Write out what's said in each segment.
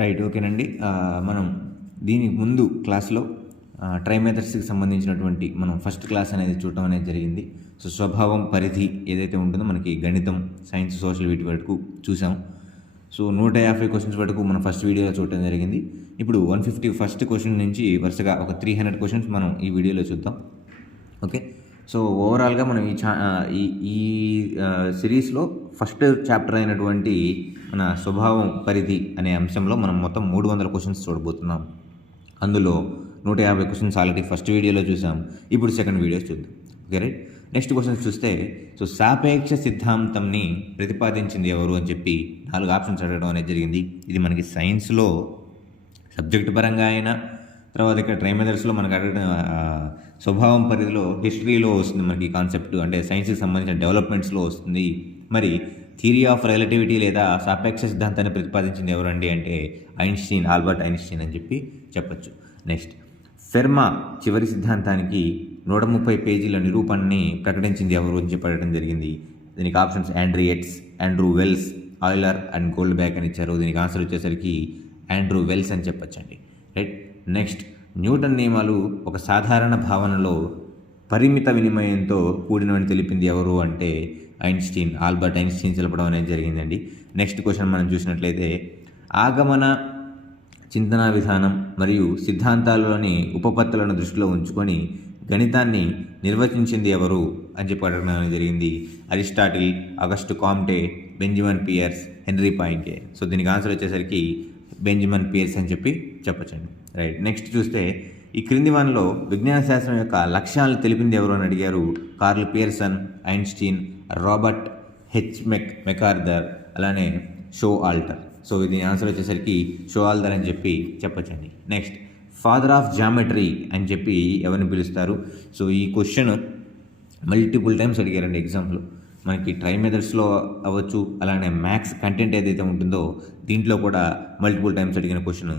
Right. ఓకేనండి. మనం దీనికి ముందు క్లాస్‌లో ట్రైమెథడ్స్‌కి సంబంధించినటువంటి మనం ఫస్ట్ క్లాస్ అనేది చూడటం అనేది జరిగింది. సో, స్వభావం, పరిధి ఏదైతే ఉంటుందో మనకి గణితం, సైన్స్, సోషల్ వీటి వరకు చూసాం. సో, 150 క్వశ్చన్స్ వరకు మనం ఫస్ట్ వీడియోలో చూడటం జరిగింది. ఇప్పుడు 150 ఫస్ట్ క్వశ్చన్ నుంచి వరుసగా ఒక 300 క్వశ్చన్స్ మనం ఈ వీడియోలో చూద్దాం. ఓకే. సో, ఓవరాల్గా మనం ఈ సిరీస్లో ఫస్ట్ చాప్టర్ అయినటువంటి మన స్వభావం, పరిధి అనే అంశంలో మనం మొత్తం 300 క్వశ్చన్స్ చూడబోతున్నాం. అందులో 150 క్వశ్చన్స్ ఆల్రెడీ ఫస్ట్ వీడియోలో చూసాం. ఇప్పుడు సెకండ్ వీడియో చూద్దాం. Okay right. నెక్స్ట్ క్వశ్చన్స్ చూస్తే, సో సాపేక్ష సిద్ధాంతంని ప్రతిపాదించింది ఎవరు అని చెప్పి 4 ఆప్షన్స్ అడగడం అనేది జరిగింది. ఇది మనకి సైన్స్లో సబ్జెక్ట్ పరంగా అయినా, తర్వాత ఇక్కడ ట్రైమెథడ్స్లో మనకు అడగడం స్వభావం పరిధిలో హిస్టరీలో వస్తుంది మనకి కాన్సెప్ట్, అంటే సైన్స్కి సంబంధించిన డెవలప్మెంట్స్లో వస్తుంది. మరి థియరీ ఆఫ్ రిలేటివిటీ లేదా సాపేక్ష సిద్ధాంతాన్ని ప్రతిపాదించింది ఎవరండి అంటే ఐన్స్టీన్, ఆల్బర్ట్ ఐన్స్టీన్ అని చెప్పి చెప్పచ్చు. నెక్స్ట్, ఫెర్మా చివరి సిద్ధాంతానికి 130 పేజీల నిరూపణని ప్రకటించింది ఎవరు అని చెప్పడం జరిగింది. దీనికి ఆప్షన్స్ ఆండ్రియట్స్, Andrew Wiles, Euler and Goldbach అని ఇచ్చారు. దీనికి ఆన్సర్ వచ్చేసరికి ఆండ్రూ వెల్స్ అని చెప్పచ్చండి. రైట్. నెక్స్ట్, న్యూటన్ నియమాలు ఒక సాధారణ భావనలో పరిమిత వినిమయంతో కూడినవని తెలిపింది ఎవరు అంటే ఐన్స్టీన్, ఆల్బర్ట్ ఐన్స్టీన్ తెలపడం అనేది జరిగిందండి. నెక్స్ట్ క్వశ్చన్ మనం చూసినట్లయితే, ఆగమన చింతనా విధానం మరియు సిద్ధాంతాలలోని ఉపపత్తులను దృష్టిలో ఉంచుకొని గణితాన్ని నిర్వచించింది ఎవరు అని చెప్పి అడగడం అనేది జరిగింది. Aristotle, Auguste Comte, Benjamin Peirce, Henri Poincare. So దీనికి ఆన్సర్ వచ్చేసరికి బెంజమిన్ పియర్స్ అని చెప్పి చెప్పచ్చండి. రైట్. నెక్స్ట్ చూస్తే, ఈ క్రింది వానిలో విజ్ఞాన శాస్త్రం యొక్క లక్ష్యాలను తెలిపింది ఎవరు అని అడిగారు. Curl Pearson, Einstein, Robert MacArthur, అలానే షో ఆల్టర్. సో దీని ఆన్సర్ వచ్చేసరికి షో ఆల్టర్ అని చెప్పి చెప్పచ్చండి. నెక్స్ట్, ఫాదర్ ఆఫ్ జామెట్రీ అని చెప్పి ఎవరిని పిలుస్తారు. సో ఈ క్వశ్చన్ మల్టిపుల్ టైమ్స్ అడిగారండి ఎగ్జామ్లో. మనకి ట్రైమెథడ్స్లో అవ్వచ్చు, అలానే మ్యాథ్స్ కంటెంట్ ఏదైతే ఉంటుందో దీంట్లో కూడా మల్టిపుల్ టైమ్స్ అడిగిన క్వశ్చన్.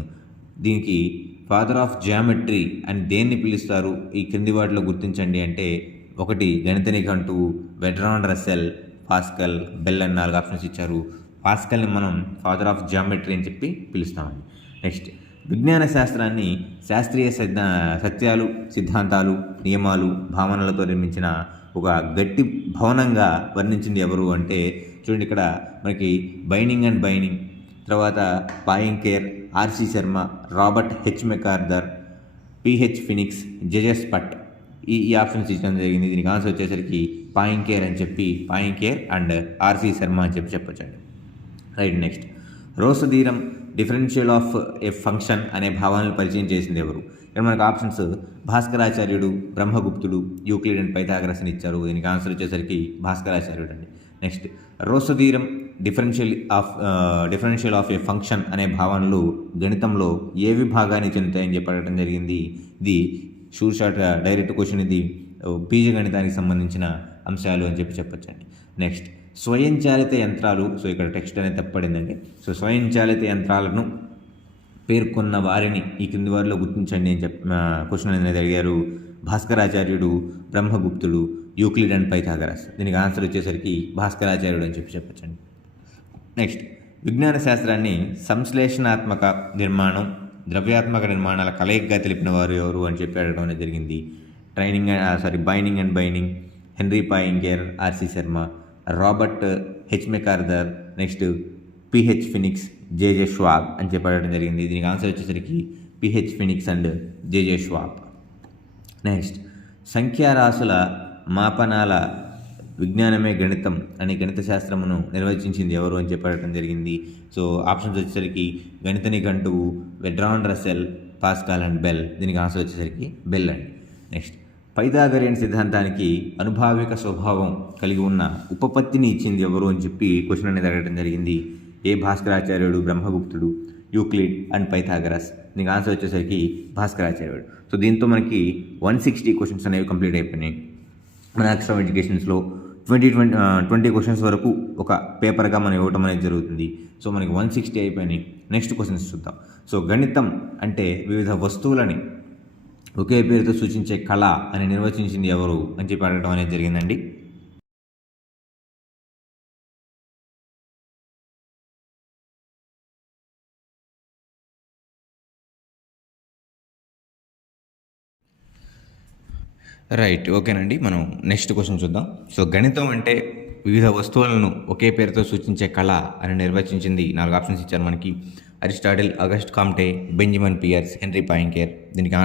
దీనికి ఫాదర్ ఆఫ్ జామెట్రీ అని దేన్ని పిలుస్తారు, ఈ క్రింది వాటిలో గుర్తించండి అంటే, 1 గణిత నిఘంటువు, బెర్ట్రాండ్ రస్సెల్, పాస్కల్, బెల్ అని 4 ఆప్షన్స్ ఇచ్చారు. పాస్కల్ని మనం ఫాదర్ ఆఫ్ జామెట్రీ అని చెప్పి పిలుస్తామండి. నెక్స్ట్, విజ్ఞాన శాస్త్రాన్ని శాస్త్రీయ సత్యాలు, సిద్ధాంతాలు, నియమాలు, భావనలతో నిర్మించిన ఒక గట్టి భవనంగా వర్ణించింది ఎవరు అంటే, చూడండి ఇక్కడ మనకి బైనింగ్ అండ్ బైనింగ్, తర్వాత Poincare, RC Sharma, Robert McArthur, PH Phenix, జెజెస్ పట్ ఈ ఆప్షన్స్ ఇచ్చడం జరిగింది. దీనికి ఆన్సర్ వచ్చేసరికి పాయింకేర్ అని చెప్పి, పాయింకేర్ అండ్ ఆర్సి శర్మ అని చెప్పి చెప్పొచ్చండి. Right. Next, Rolle's theorem, differential of a function అనే భావనలు పరిచయం చేసింది ఎవరు. ఇక్కడ మనకు ఆప్షన్స్ భాస్కరాచార్యుడు, బ్రహ్మగుప్తుడు, యూక్లిడ్ అండ్ పైథాగరస్ అని ఇచ్చారు. దీనికి ఆన్సర్ వచ్చేసరికి భాస్కరాచార్యుడు అండి. Next, Rolle's theorem, differential of a function అనే భావనలు గణితంలో ఏ విభాగాన్ని చెందుతాయని చెప్పడం జరిగింది. ఇది షూర్ షాట్ డైరెక్ట్ క్వశ్చన్. ఇది బీజగణితానికి సంబంధించిన అంశాలు అని చెప్పి చెప్పచ్చండి. నెక్స్ట్, స్వయంచాలిత యంత్రాలు. సో ఇక్కడ టెక్స్ట్ అనేది తప్పడిందండి. సో స్వయంచాలిత యంత్రాలను పేర్కొన్న వారిని ఈ క్రింది వారిలో గుర్తించండి అని క్వశ్చన్ అనేది అడిగారు. భాస్కరాచార్యుడు, బ్రహ్మగుప్తుడు, యూక్లిడ్ అండ్ పైథాగరస్. దీనికి ఆన్సర్ వచ్చేసరికి భాస్కరాచార్యుడు అని చెప్పి చెప్పచ్చండి. నెక్స్ట్, విజ్ఞాన శాస్త్రాన్ని సంశ్లేషణాత్మక నిర్మాణం, ద్రవ్యాత్మక నిర్మాణాల కలయికగా తెలిపిన వారు ఎవరు అని చెప్పి అడగడం అనేది జరిగింది. Bining and Bining, Henri Poincare, RC Sharma, Robert McArthur, next PH Phenix, JJ Schwab అని చెప్పడం జరిగింది. దీనికి ఆన్సర్ వచ్చేసరికి PH Phenix and JJ Schwab. Next, సంఖ్యారాశుల మాపనాల విజ్ఞానమే గణితం అనే గణిత శాస్త్రమును నిర్వచించింది ఎవరు అని చెప్పడం జరిగింది. సో ఆప్షన్స్ వచ్చేసరికి గణిత నిఘంటువు, Bertrand Russell, Pascal and Bell. దీనికి ఆన్సర్ వచ్చేసరికి బెల్ అండి. నెక్స్ట్, పైథాగరియన్ సిద్ధాంతానికి అనుభావిక స్వభావం కలిగి ఉన్న ఉపపత్తిని ఇచ్చింది ఎవరు అని చెప్పి క్వశ్చన్ అనేది అడగడం జరిగింది. ఏ భాస్కరాచార్యుడు, బ్రహ్మగుప్తుడు, యూక్లిడ్ అండ్ పైథాగరస్. దీనికి ఆన్సర్ వచ్చేసరికి భాస్కరాచార్యుడు. సో దీంతో మనకి 160 క్వశ్చన్స్ అనేవి కంప్లీట్ అయిపోయినాయి. మన ఎక్స్ట్రా ఎడ్యుకేషన్స్లో 20 క్వశ్చన్స్ వరకు ఒక పేపర్గా మనం ఇవ్వటం అనేది జరుగుతుంది. సో మనకి 160 అయిపోయినాయి. నెక్స్ట్ క్వశ్చన్స్ చూద్దాం. సో గణితం అంటే వివిధ వస్తువులని ఒకే పేరుతో సూచించే కళ అని నిర్వచించింది ఎవరు అని చెప్పి అడగడం అనేది జరిగిందండి. రైట్, ఓకేనండి. మనం నెక్స్ట్ క్వశ్చన్ చూద్దాం. సో గణితం అంటే వివిధ వస్తువులను ఒకే పేరుతో సూచించే కళ అని నిర్వచించింది. 4 ఆప్షన్స్ ఇచ్చారు మనకి. Aristotle, Auguste Comte, Benjamin Peirce, Henri Poincare. దీనికి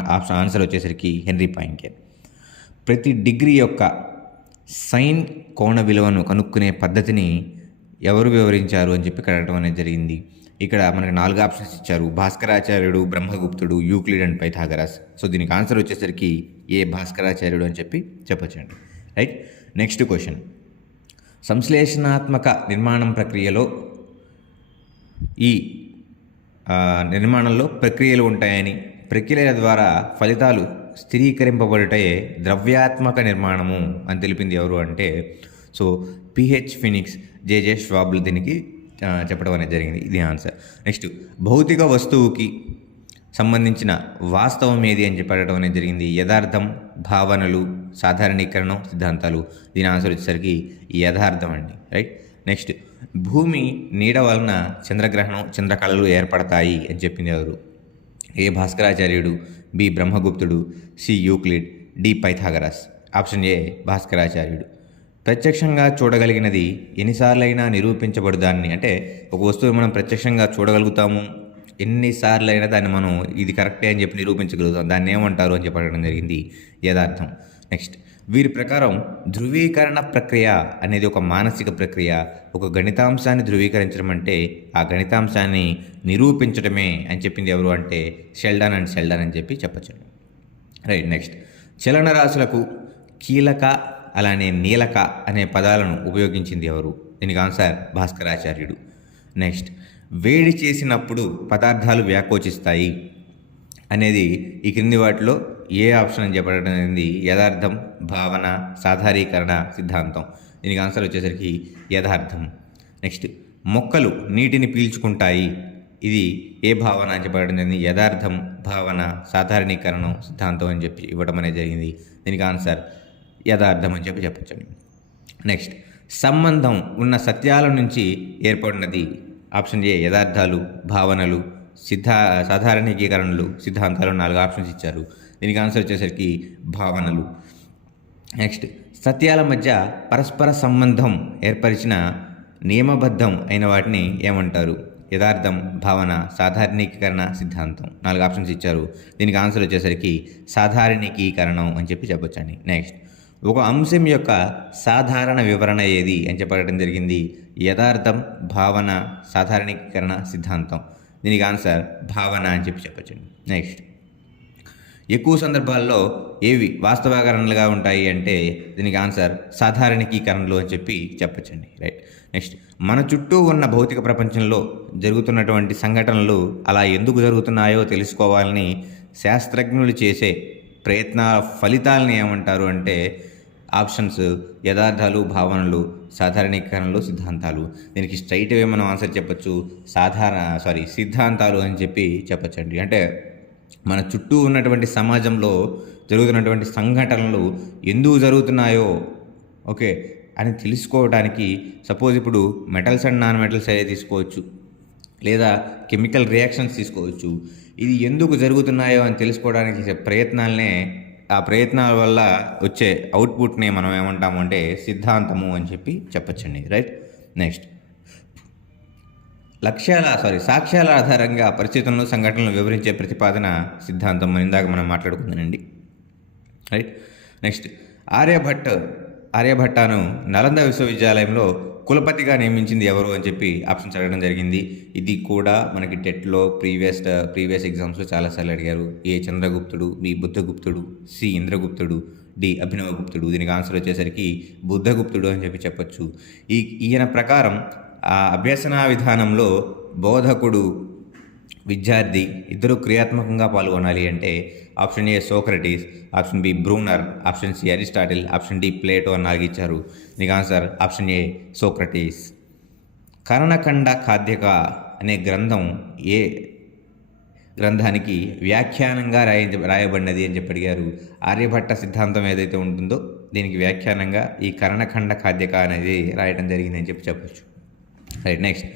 ఆన్సర్ వచ్చేసరికి హెన్రీ పాయింకేర్. ప్రతి డిగ్రీ యొక్క సైన్ కోణ విలువను కనుక్కునే పద్ధతిని ఎవరు వివరించారు అని చెప్పి అడగడం అనేది జరిగింది. ఇక్కడ మనకి 4 ఆప్షన్స్ ఇచ్చారు. భాస్కరాచార్యుడు, బ్రహ్మగుప్తుడు, యూక్లిడ్ అండ్ పైథాగరస్. సో దీనికి ఆన్సర్ వచ్చేసరికి ఏ భాస్కరాచార్యుడు అని చెప్పి చెప్పొచ్చండి. రైట్. Next question. సంశ్లేషణాత్మక నిర్మాణం ప్రక్రియలో ఈ నిర్మాణంలో ప్రక్రియలు ఉంటాయని, ప్రక్రియల ద్వారా ఫలితాలు స్థిరీకరింపబడుటే ద్రవ్యాత్మక నిర్మాణము అని తెలిపింది ఎవరు అంటే సో పిహెచ్ ఫినిక్స్, జేజే ష్వాబ్లు దీనికి చెప్పడం అనేది జరిగింది. ఇది ఆన్సర్. నెక్స్ట్, భౌతిక వస్తువుకి సంబంధించిన వాస్తవం ఏది అని చెప్పడం అనేది జరిగింది. యథార్థం, భావనలు, సాధారణీకరణం, సిద్ధాంతాలు. దీని ఆన్సర్ వచ్చేసరికి యథార్థం అండి. రైట్. నెక్స్ట్, భూమి నీడ వలన చంద్రగ్రహణం, చంద్రకళలు ఏర్పడతాయి అని చెప్పింది ఎవరు? ఏ భాస్కరాచార్యుడు, బి బ్రహ్మగుప్తుడు, C Euclid, D Pythagoras. Option A భాస్కరాచార్యుడు. ప్రత్యక్షంగా చూడగలిగినది ఎన్నిసార్లైనా నిరూపించబడుదాన్ని, అంటే ఒక వస్తువు మనం ప్రత్యక్షంగా చూడగలుగుతాము, ఎన్నిసార్లైనా దాన్ని మనం ఇది కరెక్టే అని చెప్పి నిరూపించగలుగుతాం. దాన్ని ఏమంటారు అని చెప్పడం జరిగింది. యథార్థం. నెక్స్ట్, వీరి ప్రకారం ధృవీకరణ ప్రక్రియ అనేది ఒక మానసిక ప్రక్రియ. ఒక గణితాంశాన్ని ధృవీకరించడం అంటే ఆ గణితాంశాన్ని నిరూపించడమే అని చెప్పింది ఎవరు అంటే షెల్డన్ అని చెప్పి చెప్పచ్చు. రైట్. నెక్స్ట్, చలనరాశులకు కీలక అలానే నీలక అనే పదాలను ఉపయోగించింది ఎవరు? దీనికి ఆన్సర్ భాస్కరాచార్యుడు. నెక్స్ట్, వేడి చేసినప్పుడు పదార్థాలు వ్యాకోచిస్తాయి అనేది ఈ క్రింది వాటిలో ఏ ఆప్షన్ అని చెప్పడం అనేది యథార్థం, భావన, సాధారీకరణ, సిద్ధాంతం. దీనికి ఆన్సర్ వచ్చేసరికి యథార్థం. నెక్స్ట్, మొక్కలు నీటిని పీల్చుకుంటాయి. ఇది ఏ భావన అని చెప్పడం జరిగింది? యథార్థం, భావన, సాధారణీకరణం, సిద్ధాంతం అని చెప్పి ఇవ్వడం అనేది జరిగింది. దీనికి ఆన్సర్ యథార్థం అని చెప్పి చెప్పచ్చండి. నెక్స్ట్, సంబంధం ఉన్న సత్యాల నుంచి ఏర్పడినది. ఆప్షన్ ఏ యథార్థాలు, భావనలు, సాధారణీకరణలు, సిద్ధాంతాలు. 4 ఆప్షన్స్ ఇచ్చారు. దీనికి ఆన్సర్ వచ్చేసరికి భావనలు. నెక్స్ట్, సత్యాల మధ్య పరస్పర సంబంధం ఏర్పరిచిన నియమబద్ధం అయిన వాటిని ఏమంటారు? యథార్థం, భావన, సాధారణీకరణ, సిద్ధాంతం. 4 ఆప్షన్స్ ఇచ్చారు. దీనికి ఆన్సర్ వచ్చేసరికి సాధారణీకరణం అని చెప్పి చెప్పొచ్చండి. నెక్స్ట్, ఒక అంశం యొక్క సాధారణ వివరణ ఏది అని చెప్పడం జరిగింది? యథార్థం, భావన, సాధారణీకరణ, సిద్ధాంతం. దీనికి ఆన్సర్ భావన అని చెప్పి చెప్పచ్చండి. నెక్స్ట్, ఎక్కువ సందర్భాల్లో ఏవి వాస్తవీకరణలుగా ఉంటాయి అంటే దీనికి ఆన్సర్ సాధారణీకరణలు అని చెప్పి చెప్పచ్చండి. రైట్. నెక్స్ట్, మన చుట్టూ ఉన్న భౌతిక ప్రపంచంలో జరుగుతున్నటువంటి సంఘటనలు అలా ఎందుకు జరుగుతున్నాయో తెలుసుకోవాలని శాస్త్రజ్ఞులు చేసే ప్రయత్నాల ఫలితాలని ఏమంటారు అంటే ఆప్షన్స్ యథార్థాలు, భావనలు, సాధారణీకరణలు, సిద్ధాంతాలు. దీనికి స్ట్రైట్ అవే మనం ఆన్సర్ చెప్పచ్చు సిద్ధాంతాలు అని చెప్పి చెప్పచ్చండి. అంటే మన చుట్టూ ఉన్నటువంటి సమాజంలో జరుగుతున్నటువంటి సంఘటనలు ఎందుకు జరుగుతున్నాయో ఓకే అని తెలుసుకోవడానికి సపోజ్ ఇప్పుడు మెటల్స్ అండ్ నాన్ మెటల్స్ అయ్యే తీసుకోవచ్చు, లేదా కెమికల్ రియాక్షన్స్ తీసుకోవచ్చు. ఇది ఎందుకు జరుగుతున్నాయో అని తెలుసుకోవడానికి చేసే ప్రయత్నాలనే, ఆ ప్రయత్నాల వల్ల వచ్చే అవుట్పుట్నే మనం ఏమంటాము అంటే సిద్ధాంతము అని చెప్పి చెప్పచ్చండి. రైట్. నెక్స్ట్, సాక్ష్యాల ఆధారంగా పరిస్థితులను, సంఘటనలు వివరించే ప్రతిపాదన సిద్ధాంతం అని ఇందాక మనం మాట్లాడుకుందానండి. రైట్. నెక్స్ట్, ఆర్యభట్టను నలంద విశ్వవిద్యాలయంలో కులపతిగా నియమించింది ఎవరు అని చెప్పి ఆప్షన్స్ అడగడం జరిగింది. ఇది కూడా మనకి టెట్లో ప్రీవియస్ ఎగ్జామ్స్లో చాలాసార్లు అడిగారు. ఏ చంద్రగుప్తుడు, బి బుద్ధగుప్తుడు, సి ఇంద్రగుప్తుడు, డి అభినవగుప్తుడు. దీనికి ఆన్సర్ వచ్చేసరికి బుద్ధగుప్తుడు అని చెప్పి చెప్పచ్చు. ఈయన ప్రకారం ఆ అభ్యసన విధానంలో బోధకుడు, విద్యార్థి ఇద్దరు క్రియాత్మకంగా పాల్గొనాలి అంటే option A Socrates, option B Bruner, option C Aristotle, option D Plato అని నాగిచ్చారు. దీనికి ఆన్సర్ ఆప్షన్ ఏ సోక్రటీస్. కర్ణఖండ ఖాద్యక అనే గ్రంథం ఏ గ్రంథానికి వ్యాఖ్యానంగా రాయబడినది అని చెప్పి అడిగారు. ఆర్యభట్ట సిద్ధాంతం ఏదైతే ఉంటుందో దీనికి వ్యాఖ్యానంగా ఈ కర్ణఖండ ఖాద్యక అనేది రాయడం జరిగిందని చెప్పి చెప్పచ్చు. రైట్. నెక్స్ట్,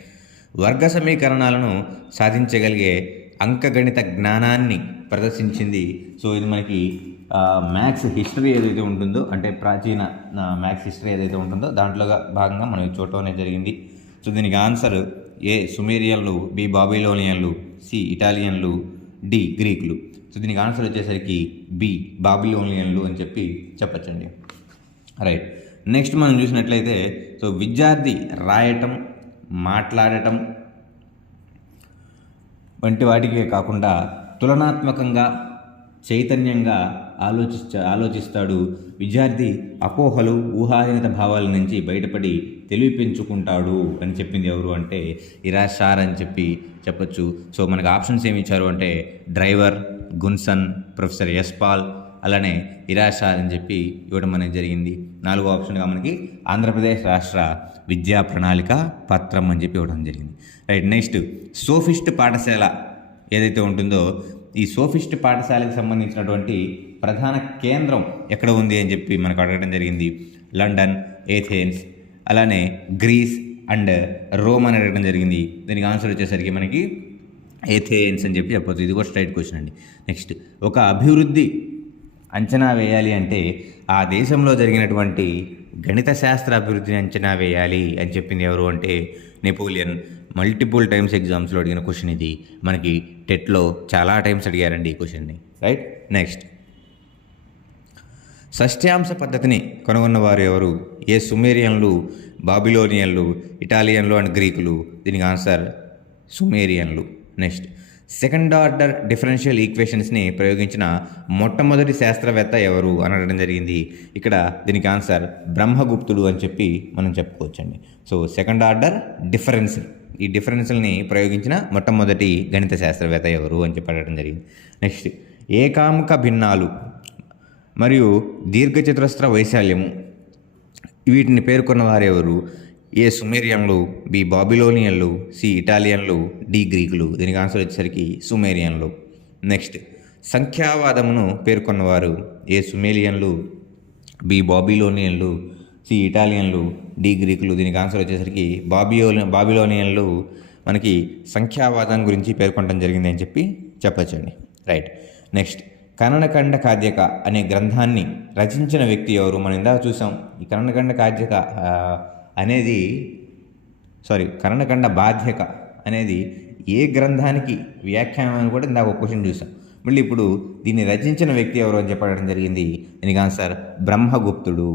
వర్గ సమీకరణాలను సాధించగలిగే అంకగణిత జ్ఞానాన్ని ప్రదర్శించింది. సో ఇది మనకి మ్యాథ్స్ హిస్టరీ ఏదైతే ఉంటుందో, అంటే ప్రాచీన మ్యాథ్స్ హిస్టరీ ఏదైతే ఉంటుందో దాంట్లో భాగంగా మనం చూడటం అనేది జరిగింది. సో దీనికి ఆన్సర్ ఏ సుమేరియన్లు, బి బాబిలోనియన్లు, సి ఇటాలియన్లు, డి గ్రీకులు. సో దీనికి ఆన్సర్ వచ్చేసరికి బి బాబిలోనియన్లు అని చెప్పి చెప్పచ్చండి. రైట్. నెక్స్ట్ మనం చూసినట్లయితే సో విద్యార్థి రాయటం, మాట్లాడటం వంటి వాటికే కాకుండా తులనాత్మకంగా, చైతన్యంగా ఆలోచిస్తాడు. విద్యార్థి అపోహలు, ఊహాజనిత భావాల నుంచి బయటపడి తెలివి పెంచుకుంటాడు అని చెప్పింది ఎవరు అంటే ఇరాషార్ అని చెప్పి చెప్పచ్చు. సో మనకు ఆప్షన్స్ ఏమి ఇచ్చారు అంటే డ్రైవర్, గున్సన్, ప్రొఫెసర్ యశ్పాల్, అలానే ఇరాషార్ అని చెప్పి ఇవ్వడం అనేది జరిగింది. 4వ ఆప్షన్గా మనకి ఆంధ్రప్రదేశ్ రాష్ట్ర విద్యా ప్రణాళిక పత్రం అని చెప్పి ఇవ్వడం జరిగింది. రైట్. నెక్స్ట్ సోఫిస్ట్ పాఠశాల ఏదైతే ఉంటుందో ఈ సోఫిస్ట్ పాఠశాలకు సంబంధించినటువంటి ప్రధాన కేంద్రం ఎక్కడ ఉంది అని చెప్పి మనకు అడగడం జరిగింది. లండన్, ఏథెన్స్, అలానే గ్రీస్ అండ్ రోమ్ అని అడగడం జరిగింది. దీనికి ఆన్సర్ వచ్చేసరికి మనకి ఏథెన్స్ అని చెప్పి చెప్పవచ్చు. ఇది కూడా స్ట్రైట్ క్వశ్చన్ అండి. నెక్స్ట్ ఒక అభివృద్ధి అంచనా వేయాలి అంటే ఆ దేశంలో జరిగినటువంటి గణిత శాస్త్ర అభివృద్ధిని అంచనా వేయాలి అని చెప్పింది ఎవరు అంటే నెపోలియన్. మల్టిపుల్ టైమ్స్ ఎగ్జామ్స్లో అడిగిన క్వశ్చన్ ఇది. మనకి టెట్లో చాలా టైమ్స్ అడిగారండి ఈ క్వశ్చన్ని. రైట్. నెక్స్ట్ షష్ట్యాంశ పద్ధతిని కనుగొన్నవారు ఎవరు? ఏ సుమేరియన్లు, బాబిలోనియన్లు, ఇటాలియన్లు అండ్ గ్రీకులు. దీనికి ఆన్సర్ సుమేరియన్లు. నెక్స్ట్ సెకండ్ ఆర్డర్ డిఫరెన్షియల్ ఈక్వేషన్స్ని ప్రయోగించిన మొట్టమొదటి శాస్త్రవేత్త ఎవరు అని అడగడం జరిగింది. ఇక్కడ దీనికి ఆన్సర్ బ్రహ్మగుప్తుడు అని చెప్పి మనం చెప్పుకోవచ్చండి. సో సెకండ్ ఆర్డర్ డిఫరెన్షియల్, ఈ డిఫరెన్షియల్ని ప్రయోగించిన మొట్టమొదటి గణిత శాస్త్రవేత్త ఎవరు అని చెప్పి అడగడం జరిగింది. నెక్స్ట్ ఏకాముఖ భిన్నాలు మరియు దీర్ఘచతురస్ర వైశాల్యము వీటిని పేర్కొన్న వారు ఎవరు? ఏ సుమేరియన్లు, బి బాబిలోనియన్లు, సి ఇటాలియన్లు, డి గ్రీకులు. దీనికి ఆన్సర్ వచ్చేసరికి సుమేరియన్లు. నెక్స్ట్ సంఖ్యావాదమును పేర్కొన్నవారు ఏ సుమేరియన్లు, బి బాబిలోనియన్లు, సి ఇటాలియన్లు, డి గ్రీకులు. దీనికి ఆన్సర్ వచ్చేసరికి బాబిలోనియన్లు మనకి సంఖ్యావాదం గురించి పేర్కొనడం జరిగింది అని చెప్పి చెప్పచ్చండి. రైట్. నెక్స్ట్ కన్నడఖండ కాద్యక అనే గ్రంథాన్ని రచించిన వ్యక్తి ఎవరు? మనం ఇందాక చూసాం ఈ కన్నడఖండ కాద్యక కన్నడఖండ బాధ్యక అనేది ఏ గ్రంథానికి వ్యాఖ్యానం అని కూడా ఇందాక ఒక క్వశ్చన్ చూసాం. మళ్ళీ ఇప్పుడు దీన్ని రచించిన వ్యక్తి ఎవరు అని చెప్పడం జరిగింది. దీనికి ఆన్సర్ బ్రహ్మగుప్తుడు.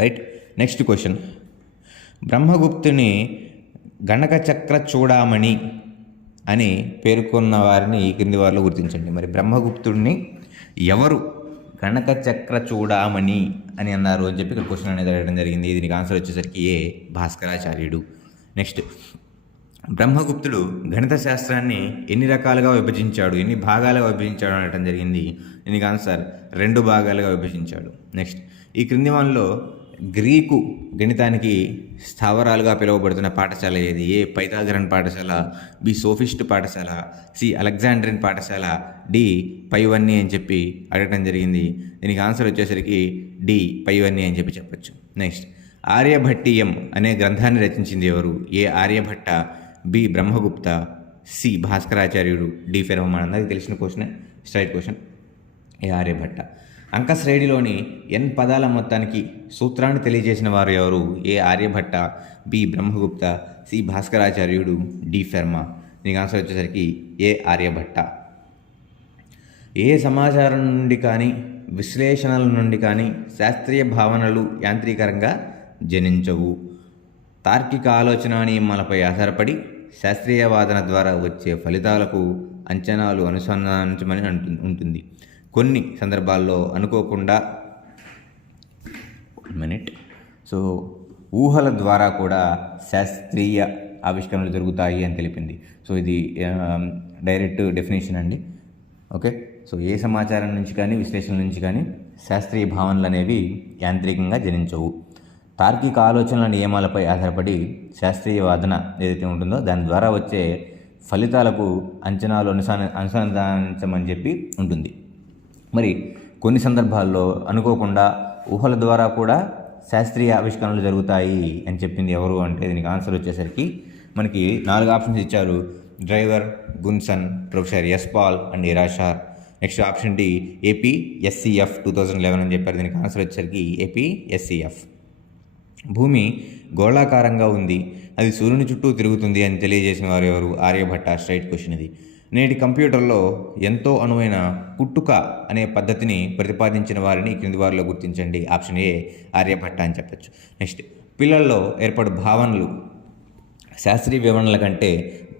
రైట్. నెక్స్ట్ క్వశ్చన్ బ్రహ్మగుప్తుని గణక చక్ర చూడామణి అని పేర్కొన్న వారిని ఈ క్రింది వారిలో గుర్తించండి. మరి బ్రహ్మగుప్తుడిని ఎవరు గణక చక్ర చూడామణి అని అన్నారు అని చెప్పి ఇక్కడ క్వశ్చన్ అనేది అడగడం జరిగింది. దీనికి ఆన్సర్ వచ్చేసరికి ఏ భాస్కరాచార్యుడు. నెక్స్ట్ బ్రహ్మగుప్తుడు గణిత శాస్త్రాన్ని ఎన్ని రకాలుగా విభజించాడు, ఎన్ని భాగాలుగా విభజించాడు అనడం జరిగింది. దీనికి ఆన్సర్ 2 భాగాలుగా విభజించాడు. నెక్స్ట్ ఈ క్రింది వానిలో గ్రీకు గణితానికి స్థావరాలుగా పిలువబడుతున్న పాఠశాల ఏది? ఏ పైథాగరన్ పాఠశాల, బి సోఫిస్ట్ పాఠశాల, సి అలెగ్జాండ్రియన్ పాఠశాల, డి పైవన్నీ అని చెప్పి అడగడం జరిగింది. దీనికి ఆన్సర్ వచ్చేసరికి డి పైవన్నీ అని చెప్పి చెప్పచ్చు. నెక్స్ట్ ఆర్యభట్టీయం అనే గ్రంథాన్ని రచించింది ఎవరు? A Aryabhata, B Brahmagupta, C భాస్కరాచార్యుడు, డి ఫెరో. మనందరికీ తెలిసిన question, straight question. A Aryabhata. అంక శ్రేణిలోని n పదాల మొత్తానికి సూత్రాన్ని తెలియజేసిన వారు ఎవరు? A Aryabhata, B Brahmagupta, C భాస్కరాచార్యుడు, డి ఫెర్మా. దీనికి ఆన్సర్ వచ్చేసరికి ఏ ఆర్యభట్ట. ఏ సమాచారం నుండి కానీ విశ్లేషణల నుండి కానీ శాస్త్రీయ భావనలు యాంత్రీకరంగా జనించవు. తార్కిక ఆలోచన నియమాలపై ఆధారపడి శాస్త్రీయ వాదన ద్వారా వచ్చే ఫలితాలకు అంచనాలు అనుసంధానించమని ఉంటుంది. కొన్ని సందర్భాల్లో అనుకోకుండా ఊహల ద్వారా కూడా శాస్త్రీయ ఆవిష్కరణలు జరుగుతాయి అని తెలిపింది. సో ఇది డైరెక్ట్ డెఫినేషన్ అండి. ఓకే. సో ఏ సమాచారం నుంచి కానీ విశ్లేషణ నుంచి కానీ శాస్త్రీయ భావనలు అనేవి యాంత్రికంగా జనించవు. తార్కిక ఆలోచనల నియమాలపై ఆధారపడి శాస్త్రీయ వాదన ఏదైతే ఉంటుందో దాని ద్వారా వచ్చే ఫలితాలకు అంచనాలు అనుసంధానించమని చెప్పి ఉంటుంది. మరి కొన్ని సందర్భాల్లో అనుకోకుండా ఊహల ద్వారా కూడా శాస్త్రీయ ఆవిష్కరణలు జరుగుతాయి అని చెప్పింది ఎవరు అంటే దీనికి ఆన్సర్ వచ్చేసరికి మనకి 4 ఆప్షన్స్ ఇచ్చారు. Driver, Gunson, professor S Paul and ఇరాషార్. Next option D AP SCF 2011 అని చెప్పారు. దీనికి ఆన్సర్ వచ్చేసరికి ఏపీ ఎస్సీఎఫ్. భూమి గోళాకారంగా ఉంది, అది సూర్యుని చుట్టూ తిరుగుతుంది అని తెలియజేసిన వారు ఎవరు? ఆర్యభట్ట. స్ట్రైట్ క్వశ్చన్ ఇది. నేటి కంప్యూటర్లో ఎంతో అనువైన పుట్టుక అనే పద్ధతిని ప్రతిపాదించిన వారిని క్రింది వారిలో గుర్తించండి. ఆప్షన్ ఏ ఆర్యభట్ట అని చెప్పచ్చు. నెక్స్ట్ పిల్లల్లో ఏర్పడు భావనలు శాస్త్రీయ వివరణల కంటే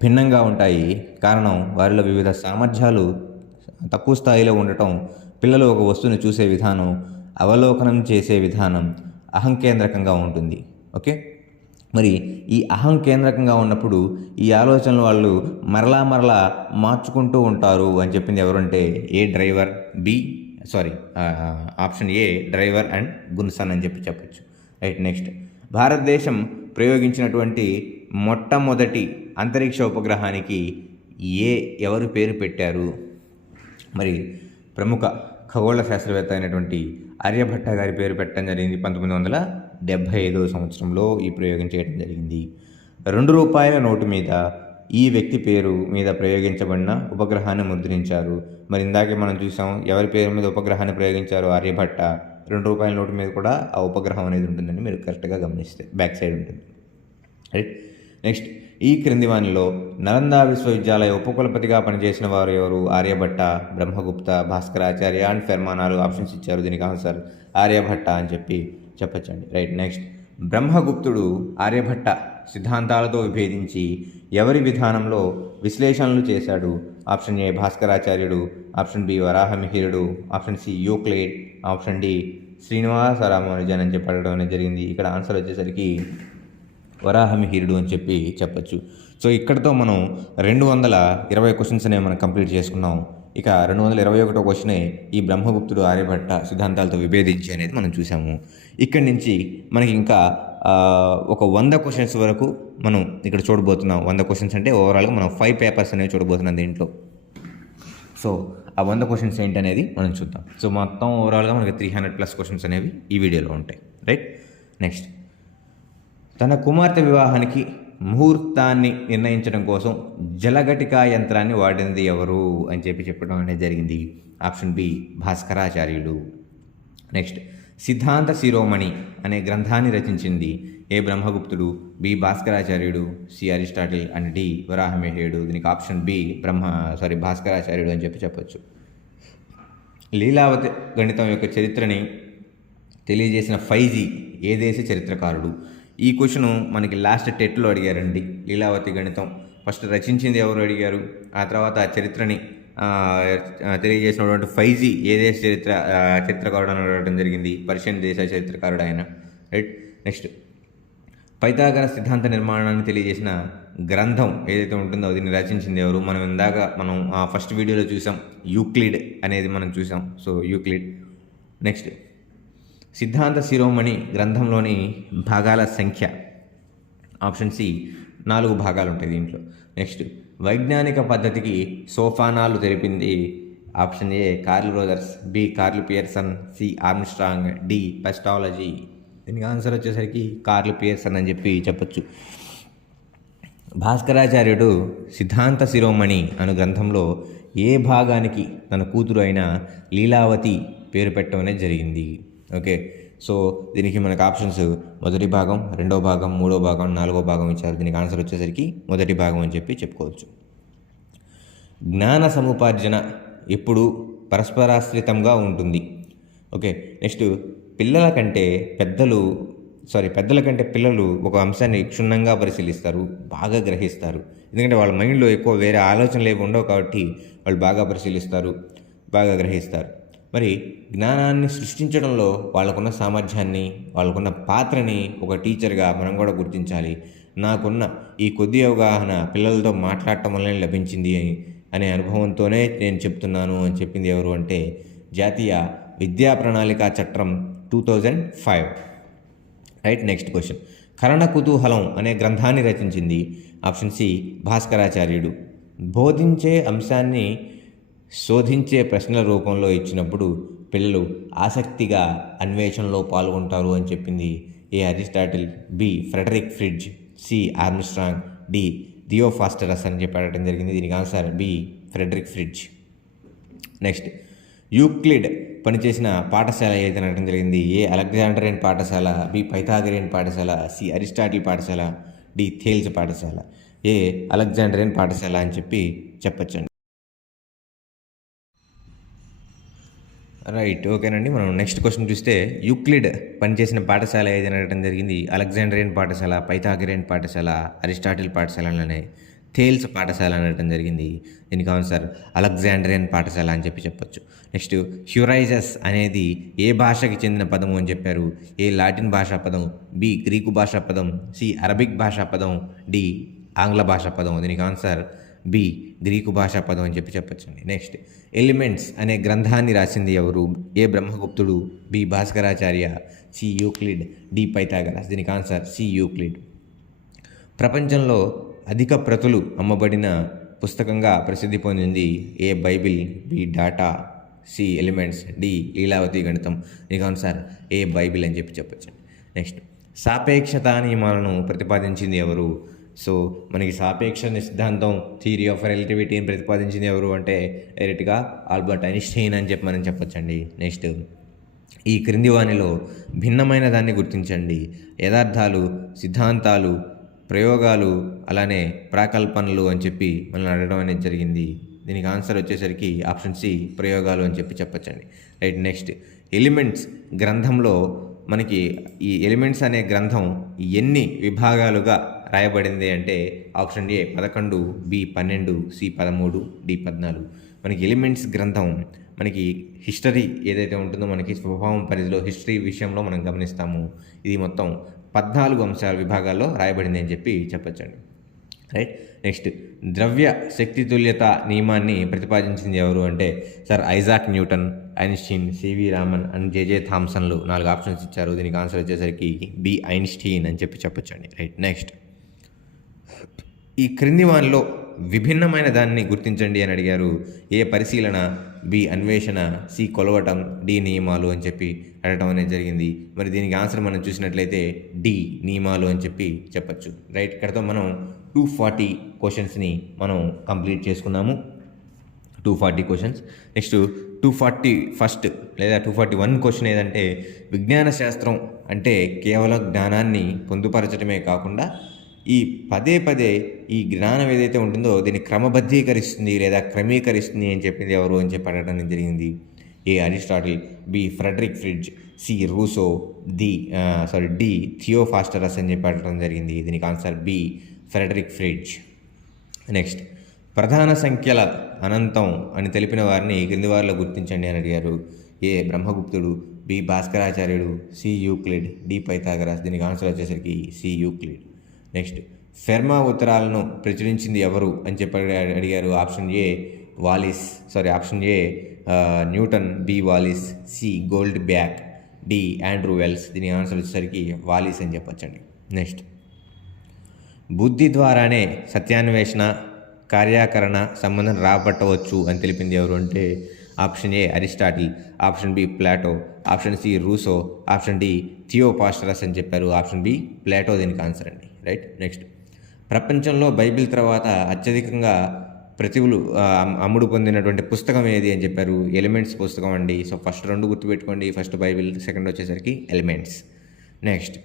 భిన్నంగా ఉంటాయి. కారణం వారిలో వివిధ సామర్థ్యాలు తక్కువ స్థాయిలో ఉండటం, పిల్లలు ఒక వస్తువుని చూసే విధానం, అవలోకనం చేసే విధానం అహంకేంద్రకంగా ఉంటుంది. ఓకే, మరి ఈ అహంకేంద్రకంగా ఉన్నప్పుడు ఈ ఆలోచనలు వాళ్ళు మరలా మార్చుకుంటూ ఉంటారు అని చెప్పింది ఎవరంటే ఆప్షన్ ఏ డ్రైవర్ అండ్ గున్సన్ అని చెప్పచ్చు. రైట్. నెక్స్ట్ భారతదేశం ప్రయోగించినటువంటి మొట్టమొదటి అంతరిక్ష ఉపగ్రహానికి ఎవరు పేరు పెట్టారు? మరి ప్రముఖ ఖగోళ శాస్త్రవేత్త అయినటువంటి ఆర్యభట్ట గారి పేరు పెట్టడం జరిగింది. 1975 సంవత్సరంలో ఈ ప్రయోగం చేయడం జరిగింది. ₹2 నోటు మీద ఈ వ్యక్తి పేరు మీద ప్రయోగించబడిన ఉపగ్రహాన్ని ముద్రించారు. మరి ఇందాకే మనం చూసాం ఎవరి పేరు మీద ఉపగ్రహాన్ని ప్రయోగించారు? ఆర్యభట్ట. ₹2 నోటు మీద కూడా ఆ ఉపగ్రహం అనేది ఉంటుందని మీరు కరెక్ట్గా గమనిస్తే బ్యాక్ సైడ్ ఉంటుంది. రైట్. నెక్స్ట్ ఈ క్రింది వానిలో నలంద విశ్వవిద్యాలయ ఉపకులపతిగా పనిచేసిన వారు ఎవరు? Aryabhata, Brahmagupta, Bhaskaracharya and Fermat. 4 options ఇచ్చారు. దీనికి ఆన్సర్ ఆర్యభట్ట అని చెప్పచ్చండి. రైట్. నెక్స్ట్ బ్రహ్మగుప్తుడు ఆర్యభట్ట సిద్ధాంతాలతో విభేదించి ఎవరి విధానంలో విశ్లేషణలు చేశాడు? ఆప్షన్ ఏ భాస్కరాచార్యుడు, ఆప్షన్ బి వరాహమిహిరుడు, option C Euclid, option D Srinivasa Ramanujan అని చెప్పడం అనేది జరిగింది. ఇక్కడ ఆన్సర్ వచ్చేసరికి వరాహమిహిరుడు అని చెప్పచ్చు. సో ఇక్కడతో మనం 220 క్వశ్చన్స్ అనేవి మనం కంప్లీట్ చేసుకున్నాం. ఇక 221 క్వశ్చనే ఈ బ్రహ్మగుప్తుడు ఆర్యభట్ట సిద్ధాంతాలతో విభేదించి అనేది మనం చూసాము. ఇక్కడి నుంచి మనకి ఇంకా ఒక 100 క్వశ్చన్స్ వరకు మనం ఇక్కడ చూడబోతున్నాం. 100 క్వశ్చన్స్ అంటే ఓవరాల్గా మనం 5 పేపర్స్ అనేవి చూడబోతున్నాం దీంట్లో. సో ఆ 100 క్వశ్చన్స్ ఏంటనేది మనం చూద్దాం. సో మొత్తం ఓవరాల్గా మనకి 300+ క్వశ్చన్స్ అనేవి ఈ వీడియోలో ఉంటాయి. రైట్. నెక్స్ట్ తన కుమార్తె వివాహానికి ముహూర్తాన్ని నిర్ణయించడం కోసం జలఘటికా యంత్రాన్ని వాడింది ఎవరు అని చెప్పడం అనేది జరిగింది. Option B భాస్కరాచార్యుడు. నెక్స్ట్ సిద్ధాంత శిరోమణి అనే గ్రంథాన్ని రచించింది ఏ బ్రహ్మగుప్తుడు, బి భాస్కరాచార్యుడు, సి అరిస్టాటిల్ అండ్ డి వరాహమిహిరుడు. దీనికి ఆప్షన్ బి భాస్కరాచార్యుడు అని చెప్పచ్చు. లీలావతి గణితం యొక్క చరిత్రని తెలియజేసిన ఫైజీ ఏ దేశ చరిత్రకారుడు? ఈ క్వశ్చన్ మనకి లాస్ట్ టెట్లో అడిగారండి. లీలావతి గణితం ఫస్ట్ రచించింది ఎవరు అడిగారు, ఆ తర్వాత ఆ చరిత్రని తెలియజేసినటువంటి ఫైజీ ఏ దేశ చరిత్రకారుడు అని అడగడం జరిగింది. పర్షియన్ దేశ చరిత్రకారుడు ఆయన. రైట్. నెక్స్ట్ పైథాగరస్ సిద్ధాంత నిర్మాణాన్ని తెలియజేసిన గ్రంథం ఏదైతే ఉంటుందో దీన్ని రచించింది ఎవరు? మనం ఫస్ట్ వీడియోలో చూసాం యూక్లిడ్ అనేది మనం చూసాం. So Euclid. నెక్స్ట్ సిద్ధాంత శిరోమణి గ్రంథంలోని భాగాల సంఖ్య? ఆప్షన్ సి 4 భాగాలు ఉంటాయి దీంట్లో. నెక్స్ట్ వైజ్ఞానిక పద్ధతికి సోపానాలు తెలిపింది? Option A Carl Rogers, B Carl Pearson, C Armstrong, D Pestalozzi. దీనికి ఆన్సర్ వచ్చేసరికి కార్ల్ పియర్సన్ అని చెప్పచ్చు. భాస్కరాచార్యుడు సిద్ధాంత శిరోమణి అను గ్రంథంలో ఏ భాగానికి తన కూతురు అయిన లీలావతి పేరు పెట్టడం అనేది జరిగింది? ఓకే. సో దీనికి మనకు ఆప్షన్స్ మొదటి భాగం, రెండో భాగం, మూడో భాగం, నాలుగో భాగం ఇచ్చారు. దీనికి ఆన్సర్ వచ్చేసరికి మొదటి భాగం అని చెప్పుకోవచ్చు. జ్ఞాన సముపార్జన ఎప్పుడు పరస్పరాశ్రితంగా ఉంటుంది? ఓకే. నెక్స్ట్ పెద్దల కంటే పిల్లలు ఒక అంశాన్ని క్షుణ్ణంగా పరిశీలిస్తారు, బాగా గ్రహిస్తారు. ఎందుకంటే వాళ్ళ మైండ్లో ఎక్కువ వేరే ఆలోచనలు ఏవి ఉండవు కాబట్టి వాళ్ళు బాగా పరిశీలిస్తారు, బాగా గ్రహిస్తారు. మరి జ్ఞానాన్ని సృష్టించడంలో వాళ్ళకున్న సామర్థ్యాన్ని, వాళ్ళకున్న పాత్రని ఒక టీచర్గా మనం కూడా గుర్తించాలి. నాకున్న ఈ కొద్ది అవగాహన పిల్లలతో మాట్లాడటం వల్లనే లభించింది అనే అనుభవంతోనే నేను చెప్తున్నాను అని చెప్పింది ఎవరు అంటే జాతీయ విద్యా ప్రణాళిక చట్టం 2005. రైట్. నెక్స్ట్ క్వశ్చన్ కరణ కుతూహలం అనే గ్రంథాన్ని రచించింది? Option C భాస్కరాచార్యుడు. బోధించే అంశాన్ని శోధించే ప్రశ్నల రూపంలో ఇచ్చినప్పుడు పిల్లలు ఆసక్తిగా అన్వేషణలో పాల్గొంటారు అని చెప్పింది A Aristotle, B Frederick Fridge, C Armstrong, D Theophrastus అని చెప్పి అడగడం జరిగింది. దీనికి answer B Frederick Fridge. Next, Euclid పనిచేసిన పాఠశాల ఏదైనా అడగడం జరిగింది. ఏ అలెగ్జాండ్రియన్ పాఠశాల, బి పైథాగరియన్ పాఠశాల, సి అరిస్టాటిల్ పాఠశాల, డి థేల్స్ పాఠశాల. ఏ అలెగ్జాండ్రియన్ పాఠశాల అని చెప్పి చెప్పచ్చండి. రైట్, ఓకేనండి. మనం నెక్స్ట్ క్వశ్చన్ చూస్తే యూక్లిడ్ పనిచేసిన పాఠశాల ఏదైనా అడగడం జరిగింది. అలెగ్జాండ్రియన్ పాఠశాల, పైథాగరియన్ పాఠశాల, అరిస్టాటిల్ పాఠశాలనే థేల్స్ పాఠశాల అనడం జరిగింది. దీనికి ఆన్సర్ అలెగ్జాండ్రియన్ పాఠశాల అని చెప్పి చెప్పొచ్చు. నెక్స్ట్, హ్యూరైజస్ అనేది ఏ భాషకి చెందిన పదము అని చెప్పారు. ఏ లాటిన్ భాషా పదం, బి గ్రీకు భాషా పదం, సి అరబిక్ భాషా పదం, డి ఆంగ్ల భాషా పదం. దీనికి ఆన్సర్ బి గ్రీకు భాషా పదం అని చెప్పి చెప్పచ్చండి. నెక్స్ట్, ఎలిమెంట్స్ అనే గ్రంథాన్ని రాసింది ఎవరు. ఏ బ్రహ్మగుప్తుడు, B Bhaskaracharya, C Euclid, D Pythagoras. దీనికి ఆన్సర్ సి యూక్లిడ్. ప్రపంచంలో అధిక ప్రతులు అమ్మబడిన పుస్తకంగా ప్రసిద్ధి పొందింది. A Bible, B Data, C Elements, D Lilavati గణితం. దీనికి ఆన్సర్ ఏ బైబిల్ అని చెప్పి చెప్పచ్చండి. నెక్స్ట్, సాపేక్షతా నియమాలను ప్రతిపాదించింది ఎవరు. సో మనకి సాపేక్ష సిద్ధాంతం, థియరీ ఆఫ్ రిలేటివిటీని ప్రతిపాదించింది ఎవరు అంటే డైరెక్ట్గా ఆల్బర్ట్ ఐన్స్టైన్ అని చెప్పి మనం చెప్పొచ్చండి. నెక్స్ట్, ఈ క్రింది వానిలో భిన్నమైన దాన్ని గుర్తించండి. యథార్థాలు, సిద్ధాంతాలు, ప్రయోగాలు, అలానే ప్రాకల్పనలు అని చెప్పి మనల్ని అడగడం అనేది జరిగింది. దీనికి ఆన్సర్ వచ్చేసరికి ఆప్షన్ సి ప్రయోగాలు అని చెప్పి చెప్పచ్చండి. రైట్. నెక్స్ట్, ఎలిమెంట్స్ గ్రంథంలో మనకి ఈ ఎలిమెంట్స్ అనే గ్రంథం ఎన్ని విభాగాలుగా రాయబడింది అంటే option A 11, B 12, C 13, D 14. మనకి ఎలిమెంట్స్ గ్రంథం మనకి హిస్టరీ ఏదైతే ఉంటుందో మనకి స్వభావం పరిధిలో హిస్టరీ విషయంలో మనం గమనిస్తాము. ఇది మొత్తం 14 అంశాల విభాగాల్లో రాయబడింది అని చెప్పి చెప్పచ్చండి. రైట్. నెక్స్ట్, ద్రవ్య శక్తి తుల్యత నియమాన్ని ప్రతిపాదించింది ఎవరు అంటే sir Isaac Newton, Einstein, CV Raman and JJ థామ్సన్లు 4 ఆప్షన్స్ ఇచ్చారు. దీనికి ఆన్సర్ వచ్చేసరికి బి ఐన్స్టీన్ అని చెప్పి చెప్పచ్చండి. రైట్. నెక్స్ట్, ఈ క్రింది వానిలో విభిన్నమైన దాన్ని గుర్తించండి అని అడిగారు. ఏ పరిశీలన, బి అన్వేషణ, సి కొలవటం, డి నియమాలు అని చెప్పి అడగటం అనేది జరిగింది. మరి దీనికి ఆన్సర్ మనం చూసినట్లయితే డి నియమాలు అని చెప్పి చెప్పచ్చు. రైట్. ఇక్కడతో మనం 240 క్వశ్చన్స్ని మనం కంప్లీట్ చేసుకున్నాము. 240 క్వశ్చన్స్. నెక్స్ట్ 241 లేదా 241 క్వశ్చన్ ఏదంటే విజ్ఞాన శాస్త్రం అంటే కేవలం జ్ఞానాన్ని పొందుపరచడమే కాకుండా ఈ పదే ఈ జ్ఞానం ఏదైతే ఉంటుందో దీన్ని క్రమబద్ధీకరిస్తుంది లేదా క్రమీకరిస్తుంది అని చెప్పింది ఎవరు అని చెప్పి అడగడం జరిగింది. A Aristotle, B Frederick Fridge, C Rousseau, D Theophrastus అని చెప్పి అడగడం జరిగింది. దీనికి answer B Frederick Fridge. Next, ప్రధాన సంఖ్యల అనంతం అని తెలిపిన వారిని క్రింది వారిలో గుర్తించండి అని అడిగారు. ఏ బ్రహ్మగుప్తుడు, బి భాస్కరాచార్యుడు, సి యూక్లిడ్, డి పైథాగరస్. దీనికి ఆన్సర్ వచ్చేసరికి సి యూక్లిడ్. నెక్స్ట్, ఫెర్మా ఉత్తరాలను ప్రచురించింది ఎవరు అని చెప్పి అడిగారు. Option A Newton, B Wallis, C Goldbach, D Andrew Wiles. దీని ఆన్సర్ వచ్చేసరికి వాలిస్ అని చెప్పచ్చండి. నెక్స్ట్, బుద్ధి ద్వారానే సత్యాన్వేషణ, కార్యాకరణ సంబంధం రాబట్టవచ్చు అని తెలిపింది ఎవరు అంటే option A Aristotle, option B Plato, option C Rousseau, option D Theophrastus అని చెప్పారు. ఆప్షన్ బి ప్లాటో దీనికి ఆన్సర్ అండి. రైట్. నెక్స్ట్, ప్రపంచంలో బైబిల్ తర్వాత అత్యధికంగా ప్రతిభలు అమ్ముడు పొందినటువంటి పుస్తకం ఏది అని చెప్పారు. ఎలిమెంట్స్ పుస్తకం అండి. సో ఫస్ట్ 2 గుర్తుపెట్టుకోండి. ఫస్ట్ బైబిల్, సెకండ్ వచ్చేసరికి ఎలిమెంట్స్. నెక్స్ట్,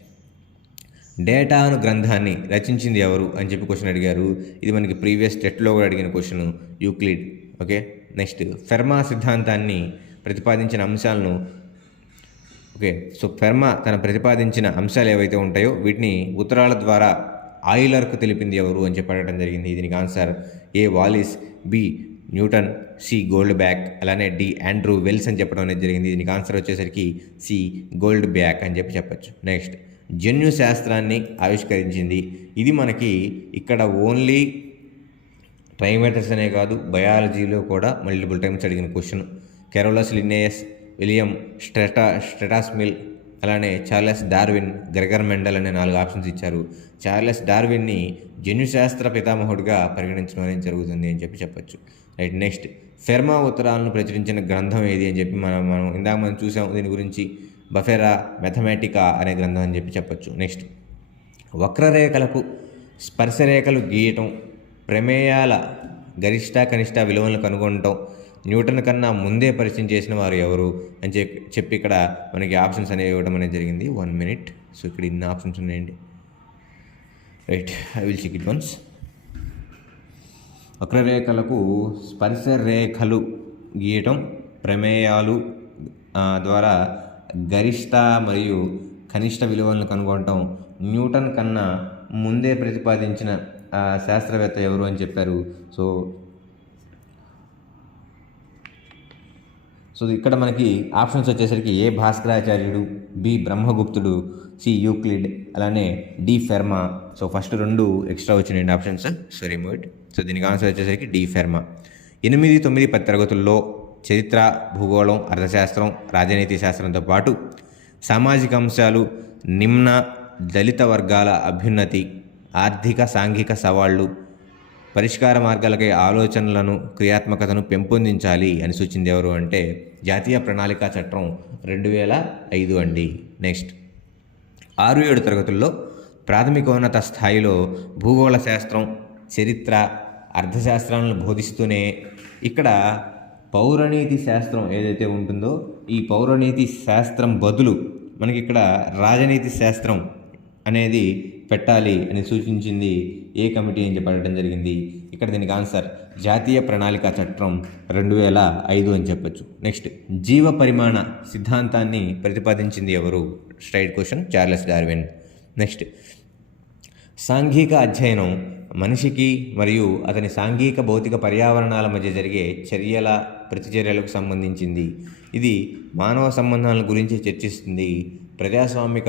డేటాను గ్రంథాన్ని రచించింది ఎవరు అని చెప్పి క్వశ్చన్ అడిగారు. ఇది మనకి ప్రీవియస్ టెట్లో కూడా అడిగిన question, Euclid. Okay. Next, Fermat సిద్ధాంతాన్ని ప్రతిపాదించిన అంశాలను ఫెర్మా తన ప్రతిపాదించిన అంశాలు ఏవైతే ఉంటాయో వీటిని ఉత్తరాల ద్వారా ఆయిలర్కు తెలిపింది ఎవరు అని చెప్పి అడగడం జరిగింది. దీనికి answer A Wallis, B Newton, C Goldbach, అలానే డి ఆండ్రూ వెల్స్ అని చెప్పడం అనేది జరిగింది. దీనికి ఆన్సర్ వచ్చేసరికి సి గోల్డ్ బ్యాక్ అని చెప్పి చెప్పచ్చు. నెక్స్ట్, జన్యు శాస్త్రాన్ని ఆవిష్కరించింది. ఇది మనకి ఇక్కడ ఓన్లీ ట్రైమెటర్స్ అనే కాదు, బయాలజీలో కూడా మల్టిపుల్ టైమ్స్ అడిగిన క్వశ్చన్. కెరోలస్ లిన్నేయస్, విలియం స్ట్రెటాస్మిల్, అలానే చార్లెస్ డార్విన్, గ్రెగర్ మెండల్ అనే 4 ఆప్షన్స్ ఇచ్చారు. చార్లెస్ డార్విన్ని జన్యుశాస్త్ర పితామహుడిగా పరిగణించడం అనేది జరుగుతుంది అని చెప్పి చెప్పచ్చు. రైట్. నెక్స్ట్, ఫెర్మా ఉత్తరాలను ప్రచురించిన గ్రంథం ఏది అని చెప్పి మనం చూసాం దీని గురించి. బఫెరా మ్యాథమెటికా అనే గ్రంథం అని చెప్పి చెప్పచ్చు. నెక్స్ట్, వక్రరేఖలకు స్పర్శరేఖలు గీయటం ప్రమేయాల గరిష్ట కనిష్ట విలువలను కనుగొనటం న్యూటన్ కన్నా ముందే పరిచయం చేసిన వారు ఎవరు అని చెప్పి ఇక్కడ మనకి ఆప్షన్స్ అనేవి ఇవ్వడం అనేది జరిగింది. 1 minute. సో ఇక్కడ ఇన్ని ఆప్షన్స్ ఉన్నాయండి. Right, I will check it once. వక్రరేఖలకు స్పర్శ రేఖలు గీయటం, ప్రమేయాలు ద్వారా గరిష్ట మరియు కనిష్ట విలువలను కనుగొనటం న్యూటన్ కన్నా ముందే ప్రతిపాదించిన శాస్త్రవేత్త ఎవరు అని చెప్పారు. సో ఇక్కడ మనకి ఆప్షన్స్ వచ్చేసరికి ఏ భాస్కరాచార్యుడు, బి బ్రహ్మగుప్తుడు, సి యూక్లిడ్, అలానే D Fermat. So first 2 extra వచ్చినాయండి options. So remove it. So దీనికి ఆన్సర్ వచ్చేసరికి డి ఫెర్మా. 8, 9, 10 తరగతుల్లో చరిత్ర, భూగోళం, అర్థశాస్త్రం, రాజనీతి శాస్త్రంతో పాటు సామాజిక అంశాలు, నిమ్న దళిత వర్గాల అభ్యున్నతి, ఆర్థిక సాంఘిక సవాళ్లు, పరిష్కార మార్గాలకై ఆలోచనలను, క్రియాత్మకతను పెంపొందించాలి అని సూచింది ఎవరు అంటే జాతీయ ప్రణాళికా చట్టం 2005 అండి. నెక్స్ట్ 6, 7 తరగతుల్లో ప్రాథమికోన్నత స్థాయిలో భూగోళ శాస్త్రం, చరిత్ర, అర్థశాస్త్రాలను బోధిస్తూనే ఇక్కడ పౌరనీతి శాస్త్రం ఏదైతే ఉంటుందో ఈ పౌరనీతి శాస్త్రం బదులు మనకి ఇక్కడ రాజనీతి శాస్త్రం అనేది పెట్టాలి అని సూచించింది ఏ కమిటీ అని చెప్పడం జరిగింది. ఇక్కడ దీనికి ఆన్సర్ జాతీయ ప్రణాళికా చట్టం 2005 అని చెప్పొచ్చు. నెక్స్ట్ జీవ పరిమాణ సిద్ధాంతాన్ని ప్రతిపాదించింది ఎవరు? Straight question, Charles Darwin. Next సాంఘిక అధ్యయనం మనిషికి మరియు అతని సాంఘిక భౌతిక పర్యావరణాల మధ్య జరిగే చర్యల ప్రతిచర్యలకు సంబంధించింది. ఇది మానవ సంబంధాల గురించి చర్చిస్తుంది. ప్రజాస్వామిక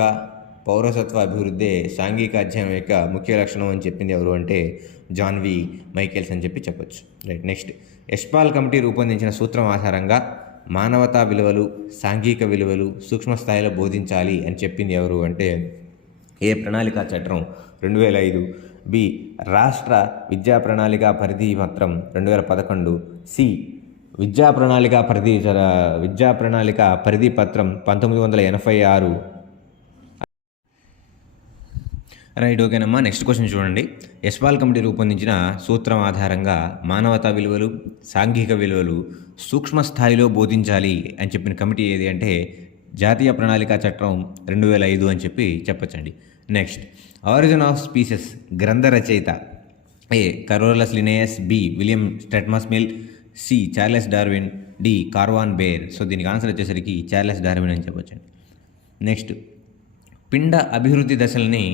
పౌరసత్వ అభివృద్ధి సాంఘిక అధ్యయనం యొక్క ముఖ్య లక్షణం అని చెప్పింది ఎవరు అంటే జాన్ వి మైకేల్స్ అని చెప్పొచ్చు. రైట్. నెక్స్ట్ యష్పాల్ కమిటీ రూపొందించిన సూత్రం ఆధారంగా మానవతా విలువలు, సాంఘిక విలువలు సూక్ష్మ స్థాయిలో బోధించాలి అని చెప్పింది ఎవరు అంటే ఏ ప్రణాళికా చట్టం 2005, బి రాష్ట్ర విద్యా ప్రణాళిక పరిధి పత్రం 2011, సి విద్యా ప్రణాళిక పరిధి పత్రం 1986. రైట్, ఓకేనమ్మా. నెక్స్ట్ క్వశ్చన్ చూడండి. యష్పాల్ కమిటీ రూపొందించిన సూత్రం ఆధారంగా మానవతా విలువలు, సాంఘిక విలువలు సూక్ష్మ స్థాయిలో బోధించాలి అని చెప్పిన కమిటీ ఏది అంటే జాతీయ ప్రణాళికా చట్టం 2005 అని చెప్పచ్చండి. నెక్స్ట్ ఆరిజిన్ ఆఫ్ స్పీసెస్ గ్రంథ రచయిత A Carolus Linnaeus, B William స్టెట్మస్ Mill, C Charles Darwin, D Karwan Baer. So దీనికి ఆన్సర్ వచ్చేసరికి చార్లెస్ డార్విన్ అని చెప్పొచ్చండి. నెక్స్ట్ పిండ అభివృద్ధి దశల్ని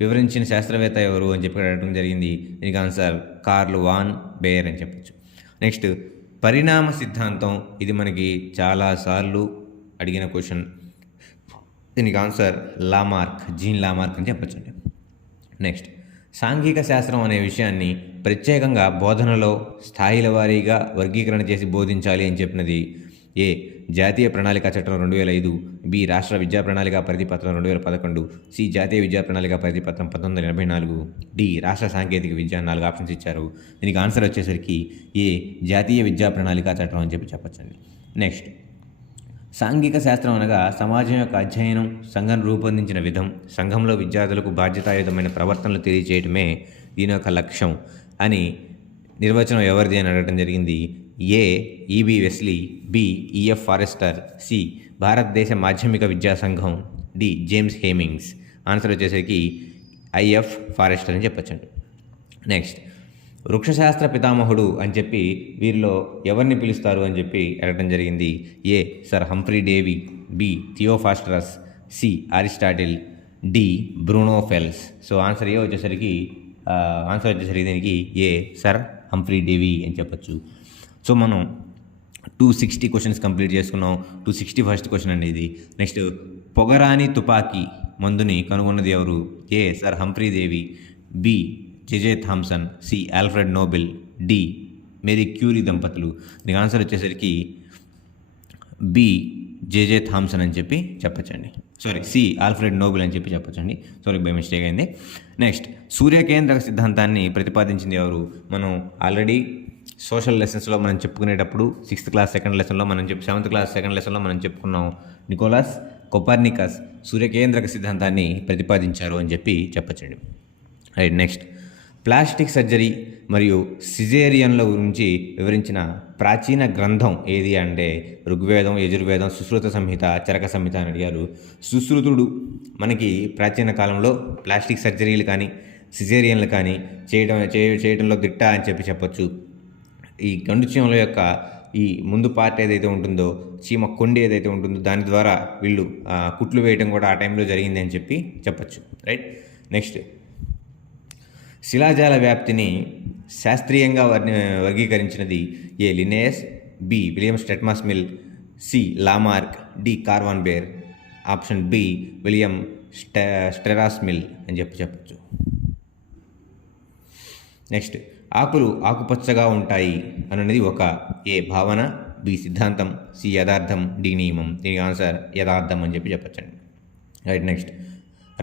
వివరించిన శాస్త్రవేత్త ఎవరు అని చెప్పి అడగడం జరిగింది. దీనికి ఆన్సర్ కార్ల్ వాన్ బేర్ అని చెప్పొచ్చు. నెక్స్ట్ పరిణామ సిద్ధాంతం, ఇది మనకి చాలాసార్లు అడిగిన క్వశ్చన్. దీనికి ఆన్సర్ లామార్క్, జీన్ లామార్క్ అని చెప్పొచ్చండి. నెక్స్ట్ సాంఘిక శాస్త్రం అనే విషయాన్ని ప్రత్యేకంగా బోధనలో స్థాయిల వారీగా వర్గీకరణ చేసి బోధించాలి అని చెప్పినది ఏ జాతీయ ప్రణాళికా చట్టం 2005, బి రాష్ట్ర విద్యా ప్రణాళిక పరిధి పత్రం 2011, సి జాతీయ విద్యా ప్రణాళిక పరిధి పత్రం 1984, డి రాష్ట్ర సాంకేతిక విద్య. 4 ఆప్షన్స్ ఇచ్చారు. దీనికి ఆన్సర్ వచ్చేసరికి ఏ జాతీయ విద్యా ప్రణాళికా చట్టం అని చెప్పొచ్చండి. నెక్స్ట్ సాంఘిక శాస్త్రం అనగా సమాజం యొక్క అధ్యయనం, సంఘం రూపొందించిన విధం, సంఘంలో విద్యార్థులకు బాధ్యతాయుతమైన ప్రవర్తనలు తెలియజేయటమే దీని యొక్క లక్ష్యం అని నిర్వచనం ఎవరిది అని అడగడం జరిగింది. A EB Wesley, B EF Forrester, C భారతదేశ మాధ్యమిక విద్యా సంఘం, డి జేమ్స్ హేమింగ్స్. ఆన్సర్ వచ్చేసరికి ఐఎఫ్ ఫారెస్టర్ అని చెప్పొచ్చండి. నెక్స్ట్ వృక్షశాస్త్ర పితామహుడు అని చెప్పి వీరిలో ఎవరిని పిలుస్తారు అని చెప్పి అడగడం జరిగింది. A sir Humphry Davy, B Theophrastus, C Aristotle, D Brunfels. So answer వచ్చేసరికి దీనికి ఏ సర్ హంఫ్రీ డేవి అని చెప్పొచ్చు. సో మనం 260 క్వశ్చన్స్ కంప్లీట్ చేసుకున్నాం. 261st క్వశ్చన్ అండి ఇది. నెక్స్ట్ పొగరాని తుపాకీ మందుని కనుగొన్నది ఎవరు? A sir Humphry Davy, B J J Thomson, C Alfred Nobel, D Marie Curie దంపతులు. దీనికి ఆన్సర్ వచ్చేసరికి బి జెజే థామ్సన్ అని చెప్పచ్చండి. సి ఆల్ఫ్రెడ్ నోబెల్ అని చెప్పచ్చండి. బై మిస్టేక్ అయింది. నెక్స్ట్ సూర్యకేంద్రక సిద్ధాంతాన్ని ప్రతిపాదించింది ఎవరు? మనం ఆల్రెడీ సోషల్ లెసన్స్లో మనం చెప్పుకునేటప్పుడు 6th క్లాస్ సెకండ్ లెసన్లో 7th క్లాస్ సెకండ్ లెసన్లో మనం చెప్పుకున్నాం. నికోలస్ కోపర్నికస్ సూర్యకేంద్రక సిద్ధాంతాన్ని ప్రతిపాదించారు అని చెప్పచ్చండి. రైట్. నెక్స్ట్ ప్లాస్టిక్ సర్జరీ మరియు సిజేరియన్ల గురించి వివరించిన ప్రాచీన గ్రంథం ఏది అంటే ఋగ్వేదం, యజుర్వేదం, సుశ్రుత సంహిత, చరక సంహిత అని అడిగారు. సుశ్రుతుడు మనకి ప్రాచీన కాలంలో ప్లాస్టిక్ సర్జరీలు కానీ సిజేరియన్లు కానీ చేయడంలో దిట్ట అని చెప్పొచ్చు. ఈ గండు చీమల యొక్క ఈ ముందు పార్ట్ ఏదైతే ఉంటుందో, చీమ కొండి ఏదైతే ఉంటుందో దాని ద్వారా వీళ్ళు కుట్లు వేయడం కూడా ఆ టైంలో జరిగింది అని చెప్పచ్చు. రైట్. నెక్స్ట్, శిలాజాల వ్యాప్తిని శాస్త్రీయంగా వర్గీకరించినది ఏ లినేయస్, బి విలియం స్టెట్మాస్ మిల్, C Lamarck, D Karwan Baer. Option B William స్టెరాస్ మిల్ అని చెప్పచ్చు. నెక్స్ట్, ఆకులు ఆకుపచ్చగా ఉంటాయి అన్నది ఒక ఏ భావన, బి సిద్ధాంతం, సి యథార్థం, డి నియమం. దీనికి ఆన్సర్ యథార్థం అని చెప్పచ్చండి. రైట్. నెక్స్ట్,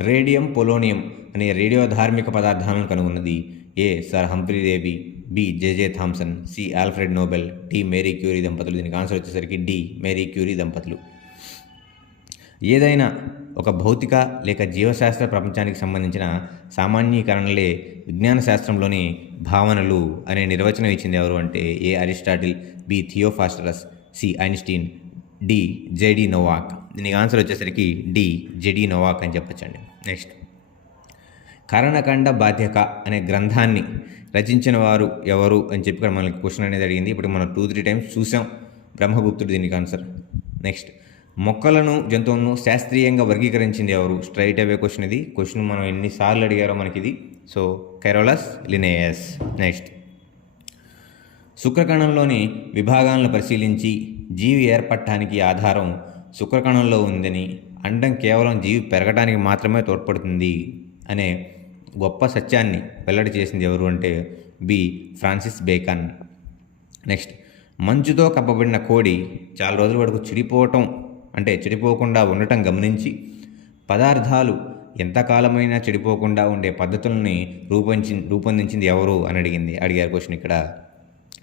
రేడియం పొలోనియం అనే రేడియో ధార్మిక పదార్థాలను కనుగొన్నది A sir Humphry Davy, B J J Thomson, C Alfred Nobel, D Marie Curie దంపతులు. దీనికి ఆన్సర్ వచ్చేసరికి డి మేరీ క్యూరీ దంపతులు. ఏదైనా ఒక భౌతిక లేక జీవశాస్త్ర ప్రపంచానికి సంబంధించిన సామాన్యీకరణలే విజ్ఞాన శాస్త్రంలోని భావనలు అనే నిర్వచనం ఇచ్చింది ఎవరు అంటే A Aristotle, B Theophrastus, C Einstein, D JD Novak. దీనికి ఆన్సర్ వచ్చేసరికి డి జెడి నోవాక్ అని చెప్పచ్చండి. నెక్స్ట్, కరణఖండ బాధ్యక అనే గ్రంథాన్ని రచించిన వారు ఎవరు అని చెప్పి మనకి క్వశ్చన్ అనేది అడిగింది. ఇప్పుడు మనం 2-3 టైమ్స్ చూసాం. బ్రహ్మగుప్తుడు దీనికి ఆన్సర్. నెక్స్ట్, మొక్కలను జంతువులను శాస్త్రీయంగా వర్గీకరించింది ఎవరు? స్ట్రైట్ అవే క్వశ్చన్ ఇది. క్వశ్చన్ మనం ఎన్నిసార్లు అడిగారో మనకి ఇది. So Carolus Linnaeus. నెక్స్ట్, శుక్రకణంలోని విభాగాలను పరిశీలించి జీవి ఏర్పడటానికి ఆధారం శుక్రకణంలో ఉందని, అండం కేవలం జీవి పెరగడానికి మాత్రమే తోడ్పడుతుంది అనే గొప్ప సత్యాన్ని వెల్లడి చేసింది ఎవరు అంటే బి ఫ్రాన్సిస్ బేకన్. నెక్స్ట్, మంచుతో కప్పబడిన కోడి చాలా రోజుల వరకు చెడిపోకుండా ఉండటం గమనించి పదార్థాలు ఎంతకాలమైనా చెడిపోకుండా ఉండే పద్ధతుల్ని రూపొందించింది ఎవరు అని అడిగారు క్వశ్చన్ ఇక్కడ.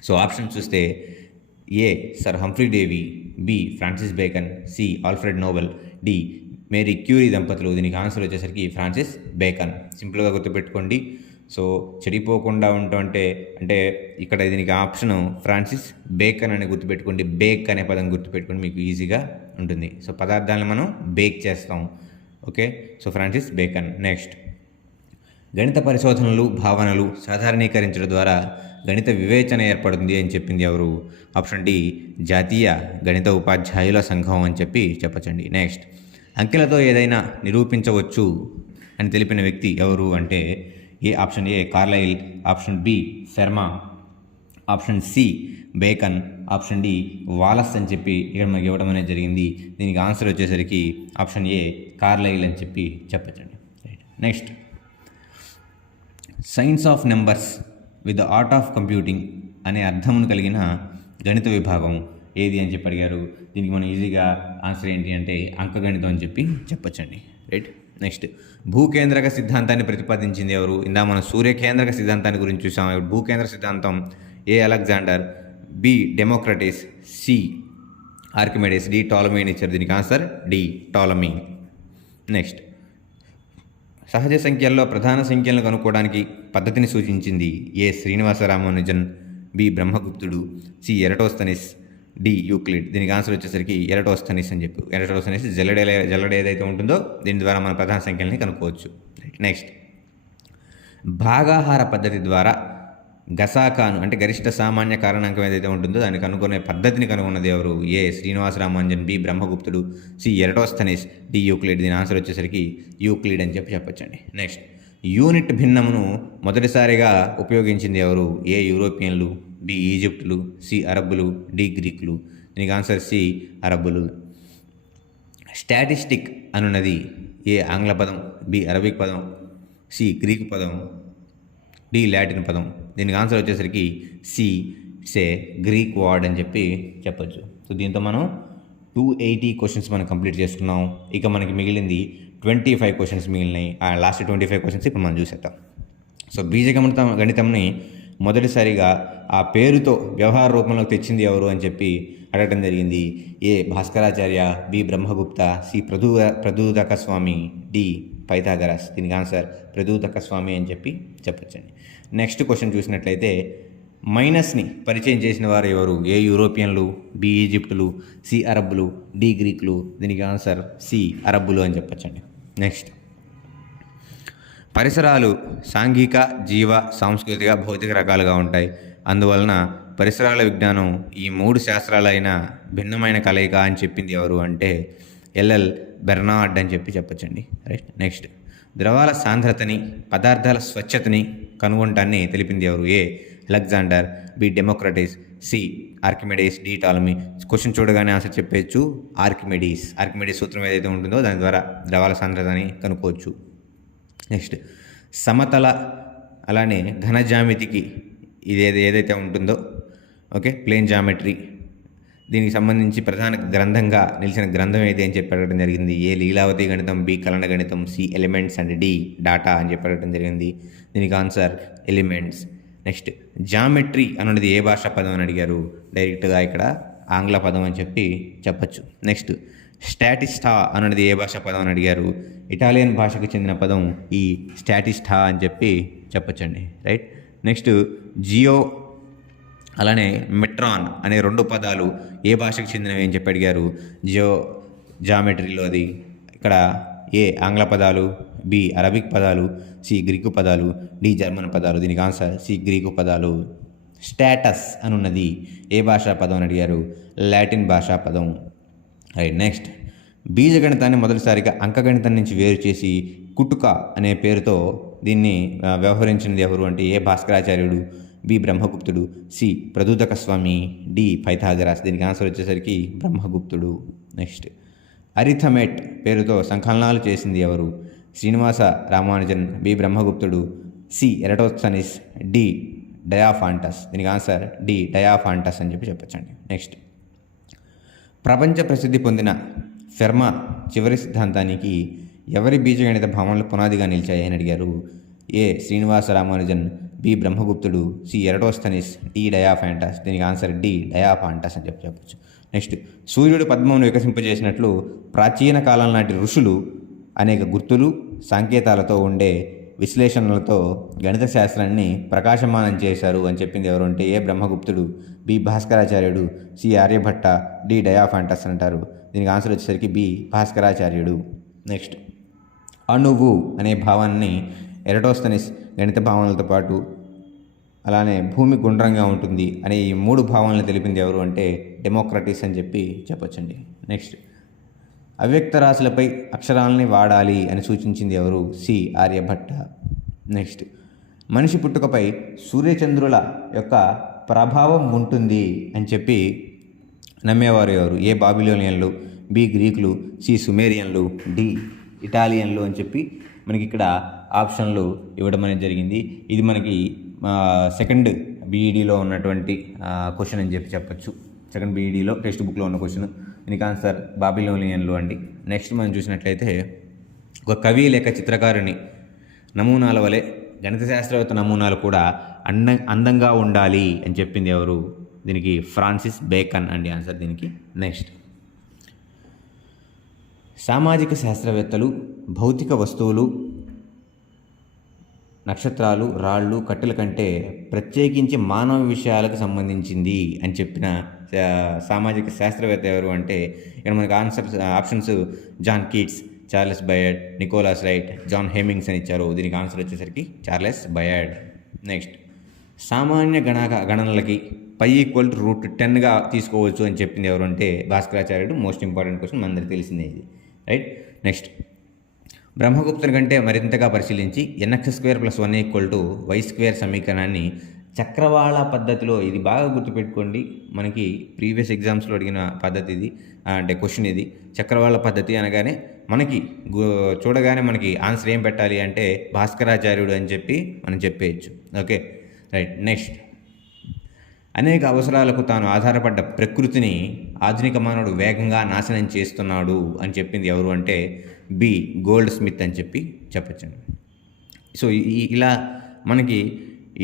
సో ఆప్షన్ చూస్తే A sir Humphry Davy, B Francis Bacon, C Alfred Nobel, D Marie Curie దంపతులు. దీనికి ఆన్సర్ వచ్చేసరికి ఫ్రాన్సిస్ బేకన్. సింపుల్గా గుర్తుపెట్టుకోండి. సో చెడిపోకుండా ఉండటం అంటే ఇక్కడ దీనికి ఆప్షన్ ఫ్రాన్సిస్ బేకన్ అని గుర్తుపెట్టుకోండి. బేక్ అనే పదం గుర్తుపెట్టుకోండి, మీకు ఈజీగా ఉంటుంది. సో పదార్థాలను మనం బేక్ చేస్తాం. Okay, so Francis bacon. Next, గణిత పరిశోధనలు, భావనలు సాధారణీకరించడం ద్వారా గణిత వివేచన ఏర్పడుతుంది అని చెప్పింది ఎవరు? ఆప్షన్ డి జాతీయ గణిత ఉపాధ్యాయుల సంఘం అని చెప్పచ్చండి. నెక్స్ట్, అంకెలతో ఏదైనా నిరూపించవచ్చు అని తెలిపిన వ్యక్తి ఎవరు అంటే option A Carlyle, option B Fermat, option C Bacon, option D Wallace అని ఇక్కడ మనకి ఇవ్వడం అనేది జరిగింది. దీనికి ఆన్సర్ వచ్చేసరికి ఆప్షన్ ఏ కార్లైల్ అని చెప్పచ్చండి. Right. Next, science of numbers with the art of computing అనే అర్థమును కలిగిన గణిత విభాగం ఏది అని అడిగారు. దీనికి మనం ఈజీగా ఆన్సర్ ఏంటి అంటే అంకగణితం అని చెప్పచ్చండి. రైట్. నెక్స్ట్, భూకేంద్రక సిద్ధాంతాన్ని ప్రతిపాదించింది ఎవరు? మనం సూర్యకేంద్రక సిద్ధాంతాన్ని గురించి చూసాం. భూకేంద్ర సిద్ధాంతం A Alexander, B Democritus, C Archimedes, D Ptolemy అని ఇచ్చారు. దీనికి ఆన్సర్ డి టాలమీ. నెక్స్ట్, సహజ సంఖ్యల్లో ప్రధాన సంఖ్యలను కనుక్కోవడానికి పద్ధతిని సూచించింది ఏ శ్రీనివాస రామానుజన్, బి బ్రహ్మగుప్తుడు, సి ఎరటోస్తనిస్, డి యూక్లిడ్. దీనికి ఆన్సర్ వచ్చేసరికి ఎరటోస్తనిస్ అని ఎరటోస్తనిస్ జల్లెడ ఏదైతే ఉంటుందో దీని ద్వారా మన ప్రధాన సంఖ్యలని కనుక్కోవచ్చు. నెక్స్ట్, భాగాహార పద్ధతి ద్వారా గసాకాను అంటే గరిష్ట సామాన్య కారణాంకం ఏదైతే ఉంటుందో దాన్ని కనుక్కునే పద్ధతిని కనుగొన్నది ఎవరు? ఏ శ్రీనివాస రామానుజన్, బి బ్రహ్మగుప్తుడు, సి ఎరటోస్తనిస్, డి యూక్లిడ్. దీని ఆన్సర్ వచ్చేసరికి యూక్లిడ్ అని చెప్పచ్చండి. నెక్స్ట్, యూనిట్ భిన్నమును మొదటిసారిగా ఉపయోగించింది ఎవరు? ఏ యూరోపియన్లు, బి ఈజిప్టులు, సి అరబ్బులు, డి గ్రీకులు. దీనికి ఆన్సర్ సి అరబ్బులు. స్టాటిస్టిక్ అనున్నది ఏ ఆంగ్ల పదం, బి అరబిక్ పదం, సి గ్రీకు పదం, డి లాటిన్ పదం. దీనికి ఆన్సర్ వచ్చేసరికి సి సే గ్రీక్ వర్డ్ అని చెప్పచ్చు. సో దీంతో మనం 280 క్వశ్చన్స్ మనం కంప్లీట్ చేసుకున్నాం. ఇక మనకి మిగిలింది 25 క్వశ్చన్స్ మిగిలినాయి. ఆ లాస్ట్ 25 క్వశ్చన్స్ ఇప్పుడు మనం చూసేద్దాం. సో గణితంని మొదటిసారిగా ఆ పేరుతో వ్యవహార రూపంలోకి తెచ్చింది ఎవరు అని అడగటం జరిగింది. ఏ భాస్కరాచార్య, బి బ్రహ్మగుప్త, సి ప్రదూదక స్వామి, డి పైథాగరస్. దీనికి ఆన్సర్ ప్రదూతక స్వామి అని చెప్పి చెప్పొచ్చండి. నెక్స్ట్ క్వశ్చన్ చూసినట్లయితే మైనస్ని పరిచయం చేసిన వారు ఎవరు? ఏ యూరోపియన్లు, బి ఈజిప్టులు, సి అరబ్బులు, డి గ్రీకులు. దీనికి ఆన్సర్ సి అరబ్బులు అని చెప్పొచ్చండి. నెక్స్ట్, పరిసరాలు సాంఘిక, జీవ, సాంస్కృతిక, భౌతిక రకాలుగా ఉంటాయి. అందువలన పరిసరాల విజ్ఞానం ఈ 3 శాస్త్రాలైన భిన్నమైన కలయిక అని చెప్పింది ఎవరు అంటే ఎల్ఎల్ బెర్నార్డ్ అని చెప్పొచ్చండి. రైట్. నెక్స్ట్, ద్రవాల సాంద్రతని, పదార్థాల స్వచ్ఛతని కనుగొనటాన్ని తెలిపింది ఎవరు? A Alexander, B Democritus, C Archimedes, D Ptolemy. Question చూడగానే ఆన్సర్ చెప్పేయచ్చు ఆర్కిమెడీస్. ఆర్కిమెడీస్ సూత్రం ఏదైతే ఉంటుందో దాని ద్వారా ద్రవాల సాంద్రతని కనుక్కోవచ్చు. నెక్స్ట్, సమతల అలానే ఘన జామితికి ఏదైతే ఉంటుందో ఓకే ప్లేన్ జామెట్రీ, దీనికి సంబంధించి ప్రధాన గ్రంథంగా నిలిచిన గ్రంథం ఏది అని చెప్పి అడగడం జరిగింది. ఏ లీలావతి గణితం, బి కలన గణితం, C elements and D data అని చెప్పి అడగడం జరిగింది. దీనికి ఆన్సర్ ఎలిమెంట్స్. నెక్స్ట్, జామెట్రీ అన్నది ఏ భాషా పదం అని అడిగారు? డైరెక్ట్గా ఇక్కడ ఆంగ్ల పదం అని చెప్పి చెప్పచ్చు. నెక్స్ట్, స్టాటిస్టా అన్నది ఏ భాషా పదం అని అడిగారు? ఇటాలియన్ భాషకు చెందిన పదం ఈ స్టాటిస్టా అని చెప్పి చెప్పచ్చండి. రైట్. నెక్స్ట్, జియో అలానే మెట్రాన్ అనే 2 పదాలు ఏ భాషకు చెందినవి అని చెప్పి అడిగారు? జామెట్రీలో అది ఇక్కడ ఏ ఆంగ్ల పదాలు, బి అరబిక్ పదాలు, సి గ్రీకు పదాలు, డి జర్మన్ పదాలు. దీనికి ఆన్సర్ సి గ్రీకు పదాలు. స్టాటస్ అని ఉన్నది ఏ భాషా పదం అని అడిగారు? లాటిన్ భాషా పదం. రైట్. నెక్స్ట్, బీజగణితాన్ని మొదటిసారిగా అంకగణితం నుంచి వేరు చేసి కుటుక అనే పేరుతో దీన్ని వ్యవహరించినది ఎవరు అంటే ఏ భాస్కరాచార్యుడు, బి బ్రహ్మగుప్తుడు, సి ప్రదూతక స్వామి, డి పైథాగరస్. దీనికి ఆన్సర్ వచ్చేసరికి బ్రహ్మగుప్తుడు. నెక్స్ట్, అరిథమెట్ పేరుతో సంకలనాలు చేసింది ఎవరు? శ్రీనివాస రామానుజన్, బి బ్రహ్మగుప్తుడు, సి ఎరటోస్థెనిస్, డి డయాఫాంటస్. దీనికి ఆన్సర్ డి డయాఫాంటస్ అని చెప్పి చెప్పచ్చండి. నెక్స్ట్, ప్రపంచ ప్రసిద్ధి పొందిన ఫెర్మా చివరి సిద్ధాంతానికి ఎవరి బీజగణిత భావనలు పునాదిగా నిలిచాయి అని అడిగారు? ఏ శ్రీనివాస రామానుజన్, బి బ్రహ్మగుప్తుడు, సి ఎరటోస్థెనిస్, డి డయాఫాంటస్. దీనికి ఆన్సర్ డి డయాఫాంటస్ అని చెప్పచ్చు. నెక్స్ట్, సూర్యుడు పద్మమును వికసింపజేసినట్లు ప్రాచీన కాలం నాటి ఋషులు అనేక గుర్తులు, సంకేతాలతో ఉండే విశ్లేషణలతో గణిత శాస్త్రాన్ని ప్రకాశమానం చేశారు అని చెప్పింది ఎవరు అంటే ఏ బ్రహ్మగుప్తుడు, బి భాస్కరాచార్యుడు, సి ఆర్యభట్ట, డి డయాఫాంటస్ అంటారు. దీనికి ఆన్సర్ వచ్చేసరికి బి భాస్కరాచార్యుడు. నెక్స్ట్, అణువు అనే భావాన్ని ఎరటోస్థెనిస్ గణిత భావనలతో పాటు అలానే భూమి గుండ్రంగా ఉంటుంది అనే ఈ 3 భావనలు తెలిపింది ఎవరు అంటే డెమోక్రటిస్ అని చెప్పి చెప్పొచ్చండి. నెక్స్ట్, అవ్యక్త రాశులపై అక్షరాలని వాడాలి అని సూచించింది ఎవరు? సి ఆర్యభట్ట. నెక్స్ట్, మనిషి పుట్టుకపై సూర్యచంద్రుల యొక్క ప్రభావం ఉంటుంది అని చెప్పి నమ్మేవారు ఎవరు? ఏ బాబిలోనియన్లు, బి గ్రీకులు, సి సుమేరియన్లు, డి ఇటాలియన్లు అని చెప్పి మనకి ఇక్కడ ఆప్షన్లు ఇవ్వడం అనేది జరిగింది. ఇది మనకి సెకండ్ బీఈడీలో ఉన్నటువంటి క్వశ్చన్ అని చెప్పచ్చు. సెకండ్ బీఈడీలో టెక్స్ట్ బుక్లో ఉన్న క్వశ్చన్. దీనికి ఆన్సర్ బాబిలోనియన్లు అండి. నెక్స్ట్ మనం చూసినట్లయితే ఒక కవి లేక చిత్రకారుని నమూనాల వలె గణిత శాస్త్రవేత్త నమూనాలు కూడా అందంగా ఉండాలి అని చెప్పింది ఎవరు? దీనికి ఫ్రాన్సిస్ బేకన్ అండి ఆన్సర్ దీనికి. నెక్స్ట్, సామాజిక శాస్త్రవేత్తలు భౌతిక వస్తువులు, నక్షత్రాలు, రాళ్ళు, కట్టెల కంటే ప్రత్యేకించి మానవ విషయాలకు సంబంధించింది అని చెప్పిన సామాజిక శాస్త్రవేత్త ఎవరు అంటే ఇక్కడ మనకి options John Keats, Charles Beard, Nicholas Wright, John Hemmings అని ఇచ్చారు. దీనికి ఆన్సర్ వచ్చేసరికి చార్లెస్ బయర్డ్. నెక్స్ట్, సామాన్య గణనలకి పై ఈక్వల్ √10గా తీసుకోవచ్చు అని చెప్పింది ఎవరు అంటే భాస్కరాచార్యుడు. మోస్ట్ ఇంపార్టెంట్ క్వశ్చన్ మనందరికీ తెలిసిందే ఇది. రైట్. నెక్స్ట్, బ్రహ్మగుప్తుని కంటే మరింతగా పరిశీలించి nx² + 1 y² సమీకరణాన్ని చక్రవాళ పద్ధతిలో, ఇది బాగా గుర్తుపెట్టుకోండి, మనకి ప్రీవియస్ ఎగ్జామ్స్లో అడిగిన పద్ధతి ఇది, అంటే క్వశ్చన్ ఇది. చక్రవాళ పద్ధతి అనగానే మనకి చూడగానే మనకి ఆన్సర్ ఏం పెట్టాలి అంటే భాస్కరాచార్యుడు అని చెప్పి మనం చెప్పేయచ్చు. Okay right. నెక్స్ట్, అనేక అవసరాలకు తాను ఆధారపడ్డ ప్రకృతిని ఆధునిక మానవుడు వేగంగా నాశనం చేస్తున్నాడు అని చెప్పింది ఎవరు అంటే బి గోల్డ్ స్మిత్ అని చెప్పి చెప్పచ్చండి. సో ఇలా మనకి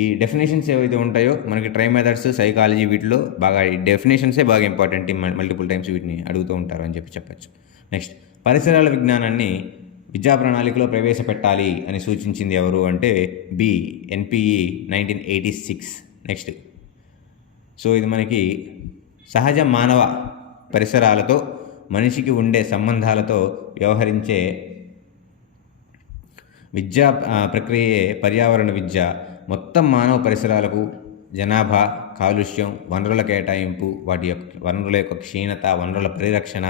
ఈ డెఫినేషన్స్ ఏవైతే ఉంటాయో మనకి ట్రై మెథడ్స్, సైకాలజీ వీటిలో బాగా ఈ డెఫినేషన్సే బాగా ఇంపార్టెంట్. మల్టిపుల్ టైమ్స్ వీటిని అడుగుతూ ఉంటారు అని చెప్పి చెప్పచ్చు. నెక్స్ట్, పరిసరాల విజ్ఞానాన్ని విద్యా ప్రణాళికలో ప్రవేశపెట్టాలి అని సూచించింది ఎవరు అంటే బి ఎన్పిఈ 1986. నెక్స్ట్, సో ఇది మనకి సహజ మానవ పరిసరాలతో మనిషికి ఉండే సంబంధాలతో వ్యవహరించే విద్యా ప్రక్రియే పర్యావరణ విద్య. మొత్తం మానవ పరిసరాలకు జనాభా, కాలుష్యం, వనరుల కేటాయింపు, వాటి యొక్క వనరుల యొక్క క్షీణత, వనరుల పరిరక్షణ,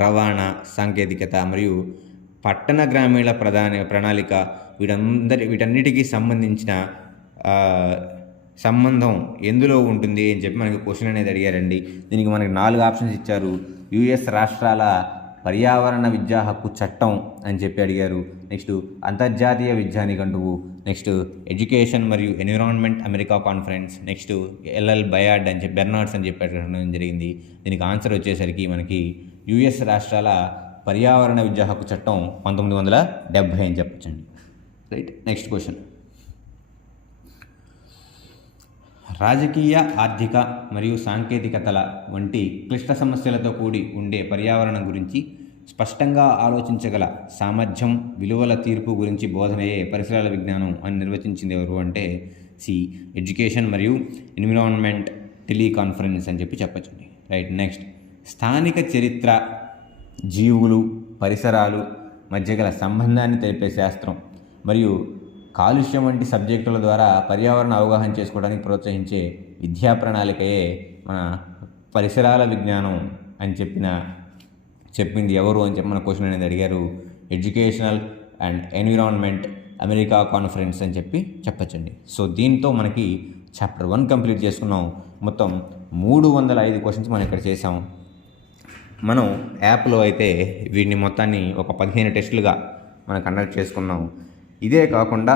రవాణా, సాంకేతికత మరియు పట్టణ గ్రామీణ ప్రణాళిక వీటన్నిటికీ సంబంధించిన సంబంధం ఎందులో ఉంటుంది అని చెప్పి మనకి క్వశ్చన్ అనేది అడిగారండి. దీనికి మనకి 4 ఆప్షన్స్ ఇచ్చారు. యుఎస్ రాష్ట్రాల పర్యావరణ విద్యా హక్కు చట్టం అని చెప్పి అడిగారు. నెక్స్ట్, అంతర్జాతీయ విద్యా నిఘంటువు. నెక్స్ట్, ఎడ్యుకేషన్ మరియు environment America conference. Next, L L Bayard అని చెప్పి బెర్నార్డ్స్ అని చెప్పి అడగడం జరిగింది. దీనికి ఆన్సర్ వచ్చేసరికి మనకి యుఎస్ రాష్ట్రాల పర్యావరణ విద్యా హక్కు చట్టం 1970 అని చెప్పచ్చండి. రైట్. నెక్స్ట్ క్వశ్చన్, రాజకీయ, ఆర్థిక మరియు సాంకేతికతల వంటి క్లిష్ట సమస్యలతో కూడి ఉండే పర్యావరణం గురించి స్పష్టంగా ఆలోచించగల సామర్థ్యం, విలువల తీర్పు గురించి బోధనయే పరిసరాల విజ్ఞానం అని నిర్వచించింది ఎవరు అంటే సి ఎడ్యుకేషన్ మరియు ఎన్విరాన్మెంట్ టెలికాన్ఫరెన్స్ అని చెప్పి చెప్పచ్చండి. రైట్. నెక్స్ట్, స్థానిక చరిత్ర, జీవులు, పరిసరాలు మధ్య గల సంబంధాన్ని తెలిపే శాస్త్రం మరియు కాలుష్యం వంటి సబ్జెక్టుల ద్వారా పర్యావరణ అవగాహన చేసుకోవడానికి ప్రోత్సహించే విద్యా ప్రణాళికయే మన పరిసరాల విజ్ఞానం అని చెప్పింది ఎవరు అని చెప్పి మన క్వశ్చన్ అనేది అడిగారు. Educational and environment America conference అని చెప్పి చెప్పచ్చండి. సో దీంతో మనకి చాప్టర్ 1 కంప్లీట్ చేసుకున్నాం. మొత్తం 305 క్వశ్చన్స్ మనం ఇక్కడ చేసాం. మనం యాప్లో అయితే వీటిని మొత్తాన్ని ఒక 15 టెస్టులుగా మనం కండక్ట్ చేసుకున్నాం. ఇదే కాకుండా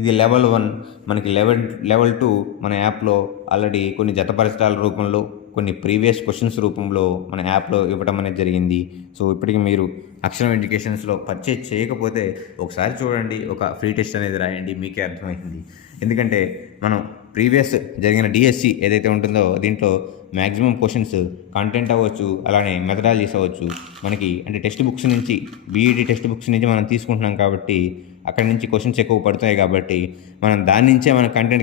ఇది లెవెల్ 1, మనకి లెవెల్ 2 మన యాప్లో ఆల్రెడీ కొన్ని జతపరిచయాల రూపంలో, కొన్ని ప్రీవియస్ క్వశ్చన్స్ రూపంలో మన యాప్లో ఇవ్వడం అనేది జరిగింది. సో ఇప్పటికి మీరు అక్షరం ఎడ్యుకేషన్స్లో పర్చేజ్ చేయకపోతే ఒకసారి చూడండి, ఒక ఫ్రీ టెస్ట్ అనేది రాయండి, మీకే అర్థమవుతుంది. ఎందుకంటే మనం ప్రీవియస్ జరిగిన డిఎస్సి ఏదైతే ఉంటుందో దీంట్లో మ్యాక్సిమం క్వశ్చన్స్ కంటెంట్ అవ్వచ్చు, అలానే మెథడాలజీస్ అవ్వచ్చు, మనకి అంటే టెక్స్ట్ బుక్స్ నుంచి, బీఈడి టెక్స్ట్ బుక్స్ నుంచి మనం తీసుకుంటున్నాం కాబట్టి అక్కడి నుంచి క్వశ్చన్స్ ఎక్కువ పడతాయి కాబట్టి మనం దాని నుంచే మన కంటెంట్